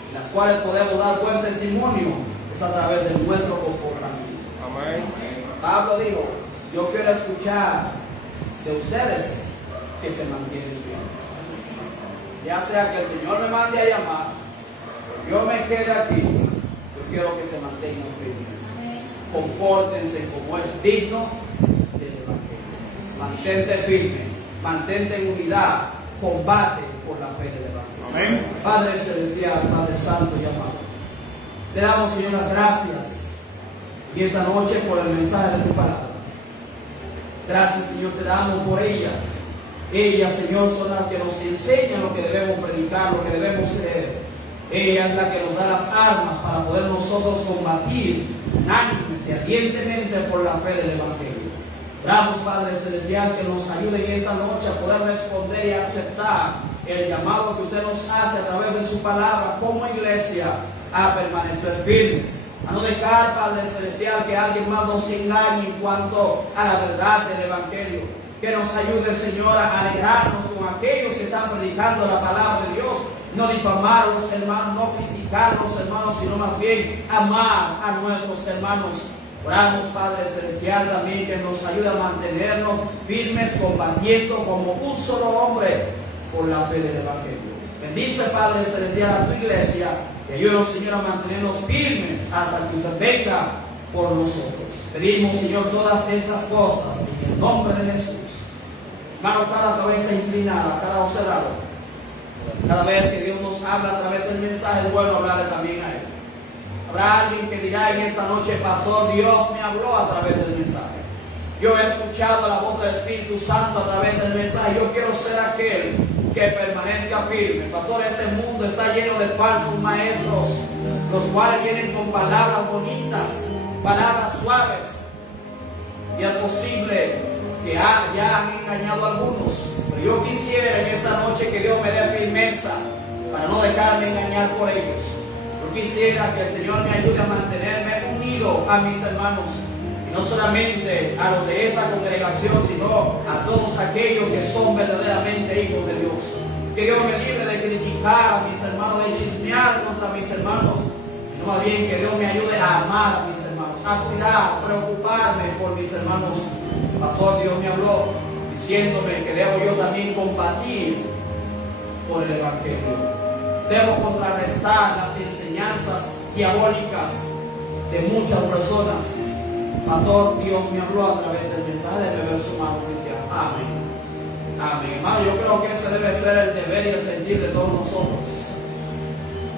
en las cuales podemos dar buen testimonio es a través de nuestro comportamiento. Amén. Pablo dijo: yo quiero escuchar de ustedes que se mantienen bien. Ya sea que el Señor me mande a llamar, o yo me quede aquí, yo quiero que se mantengan firmes. Compórtense como es digno del Evangelio. Mantente firme, mantente en unidad, combate por la fe del Evangelio. Amén. Padre Celestial, Padre Santo y amado, te damos, Señor, las gracias y esta noche por el mensaje de tu palabra. Gracias, Señor, te damos por ella. Ella, Señor, son las que nos enseñan lo que debemos predicar, lo que debemos creer. Ella es la que nos da las armas para poder nosotros combatir unánimes y ardientemente por la fe del Evangelio. Oramos, Padre Celestial, que nos ayude en esta noche a poder responder y aceptar el llamado que usted nos hace a través de su palabra como iglesia a permanecer firmes. A no dejar, Padre Celestial, que alguien más nos engañe en cuanto a la verdad del Evangelio. Que nos ayude, Señor, a alegrarnos con aquellos que están predicando la palabra de Dios. No difamarlos, hermanos, no criticarlos, hermanos, sino más bien amar a nuestros hermanos. Oramos, Padre Celestial, también que nos ayude a mantenernos firmes, combatiendo como un solo hombre por la fe del Evangelio. Bendice, Padre Celestial, a tu iglesia y ayúdanos, Señor, a mantenernos firmes hasta que usted venga por nosotros. Pedimos, Señor, todas estas cosas en el nombre de Jesús. Hermano, cada cabeza inclinada, cada ojo cerrado. Cada vez que Dios nos habla a través del mensaje, es bueno hablarle también a Él. Habrá alguien que dirá en esta noche: pastor, Dios me habló a través del mensaje. Yo he escuchado la voz del Espíritu Santo a través del mensaje. Yo quiero ser aquel que permanezca firme. Pastor, este mundo está lleno de falsos maestros, los cuales vienen con palabras bonitas, palabras suaves. Y es posible que ya han engañado a algunos. Pero yo quisiera en esta noche que Dios me dé firmeza para no dejarme engañar por ellos. Yo quisiera que el Señor me ayude a mantenerme unido a mis hermanos. No solamente a los de esta congregación, sino a todos aquellos que son verdaderamente hijos de Dios. Que Dios me libre de criticar a mis hermanos, de chismear contra mis hermanos, sino más bien que Dios me ayude a amar a mis hermanos, a cuidar, preocuparme por mis hermanos. Pastor, Dios me habló diciéndome que debo yo también combatir por el Evangelio. Debo contrarrestar las enseñanzas diabólicas de muchas personas. Pastor, Dios me habló a través del mensaje de beber su mano cristiana. Amén. Amén. Hermano, yo creo que ese debe ser el deber y el sentir de todos nosotros.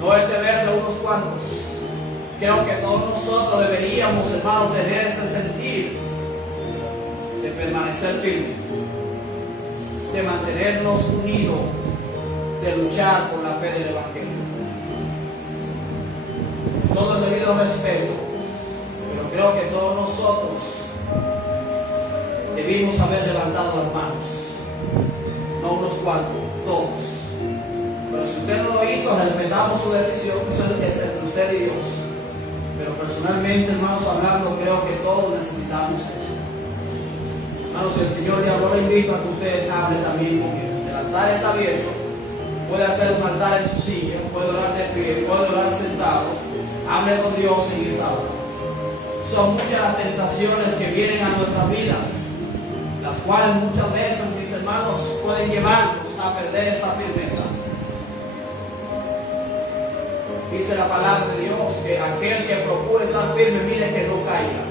No el deber de unos cuantos. Creo que todos nosotros deberíamos, hermanos, tener ese sentir de permanecer firmes, de mantenernos unidos, de luchar por la fe del Evangelio. Todo el debido respeto. Pero creo que todos nosotros debimos haber levantado las manos, no unos cuantos, todos. Pero si usted no lo hizo, respetamos su decisión, eso es entre usted y Dios. Pero personalmente, hermanos, hablando, creo que todos necesitamos eso. Hermanos, si el Señor le habló, le invito a que usted hable también con Él. El altar está abierto, puede hacer un altar en su silla, puede orar de pie, puede orar sentado. Hable con Dios en esta hora. Son muchas las tentaciones que vienen a nuestras vidas, las cuales muchas veces, mis hermanos, hermanos, pueden llevarnos a perder esa firmeza. Dice la palabra de Dios que aquel que procure estar firme, mire que no caiga.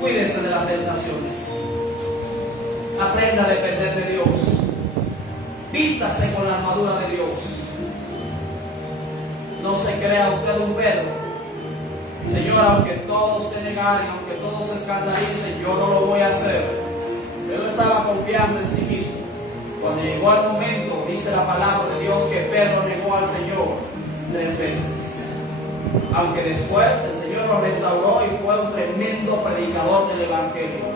Cuídese de las tentaciones. Aprenda a depender de Dios. Vístase con la armadura de Dios. No se crea usted un Pedro. Señor, aunque todos te negaren, aunque todos se escandalicen, yo no lo voy a hacer. Él no estaba confiando en sí mismo. Cuando llegó el momento, dice la palabra de Dios que Pedro negó al Señor 3 veces. Aunque después el Señor lo restauró y fue un tremendo predicador del Evangelio.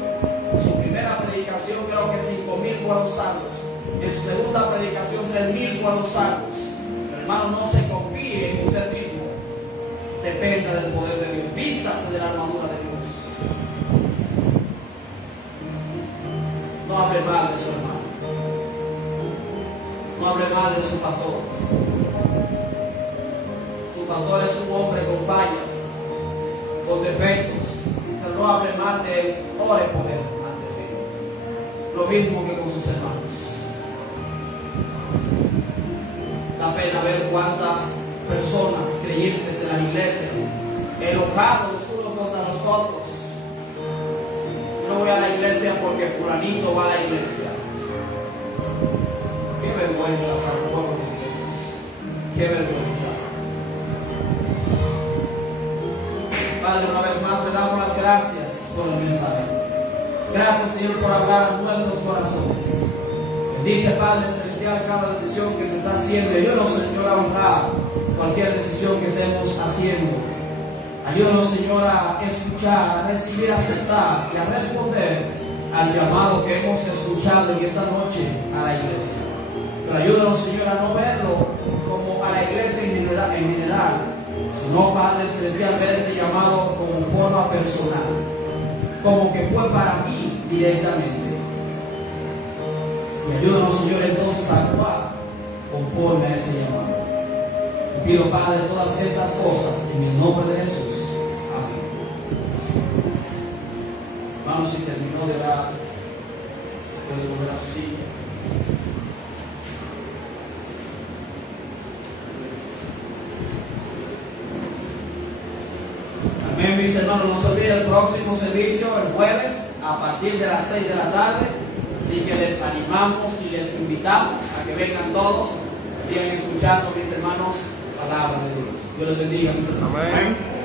En su primera predicación creo que 5,000 fueron salvos. En su segunda predicación 3,000 fueron salvos. Pero hermano, no se confíe en usted mismo. Dependa del poder de Dios. Vístase de la armadura de Dios. No hable mal de su hermano. No hable mal de su pastor. Su pastor es un hombre con fallas, con defectos. Pero no hable mal de él. Ore por él antes de él. Lo mismo que con sus hermanos. Da pena ver cuántas personas creyentes en las iglesias enojados los unos contra los otros. Yo no voy a la iglesia porque fulanito va a la iglesia. Qué vergüenza para el pueblo de Dios. Qué vergüenza. Padre, una vez más te damos las gracias por el mensaje. Gracias, Señor, por hablar en nuestros corazones. Bendice, Padre Celestial, cada decisión que se está haciendo. Ayúdanos, Señor, a honrar cualquier decisión que estemos haciendo. Ayúdanos, Señor, a escuchar, a recibir, a aceptar y a responder al llamado que hemos escuchado en esta noche a la iglesia. Pero ayúdanos, Señor, a no verlo como a la iglesia en general, sino, Padre Celestial, ver este llamado como forma personal, como que fue para mí directamente. Y ayúdanos, Señor, entonces a actuar conforme a ese llamado. Te pido, Padre, todas estas cosas en el nombre de Jesús. Amén. Hermanos, si terminó de orar, puede volver a su silla. Amén, mis hermanos. No se olviden el próximo servicio el jueves a partir de las 6 de la tarde. Así que les animamos y les invitamos a que vengan todos, sigan escuchando, mis hermanos, palabra de Dios. Dios les bendiga, mis hermanos. Amén.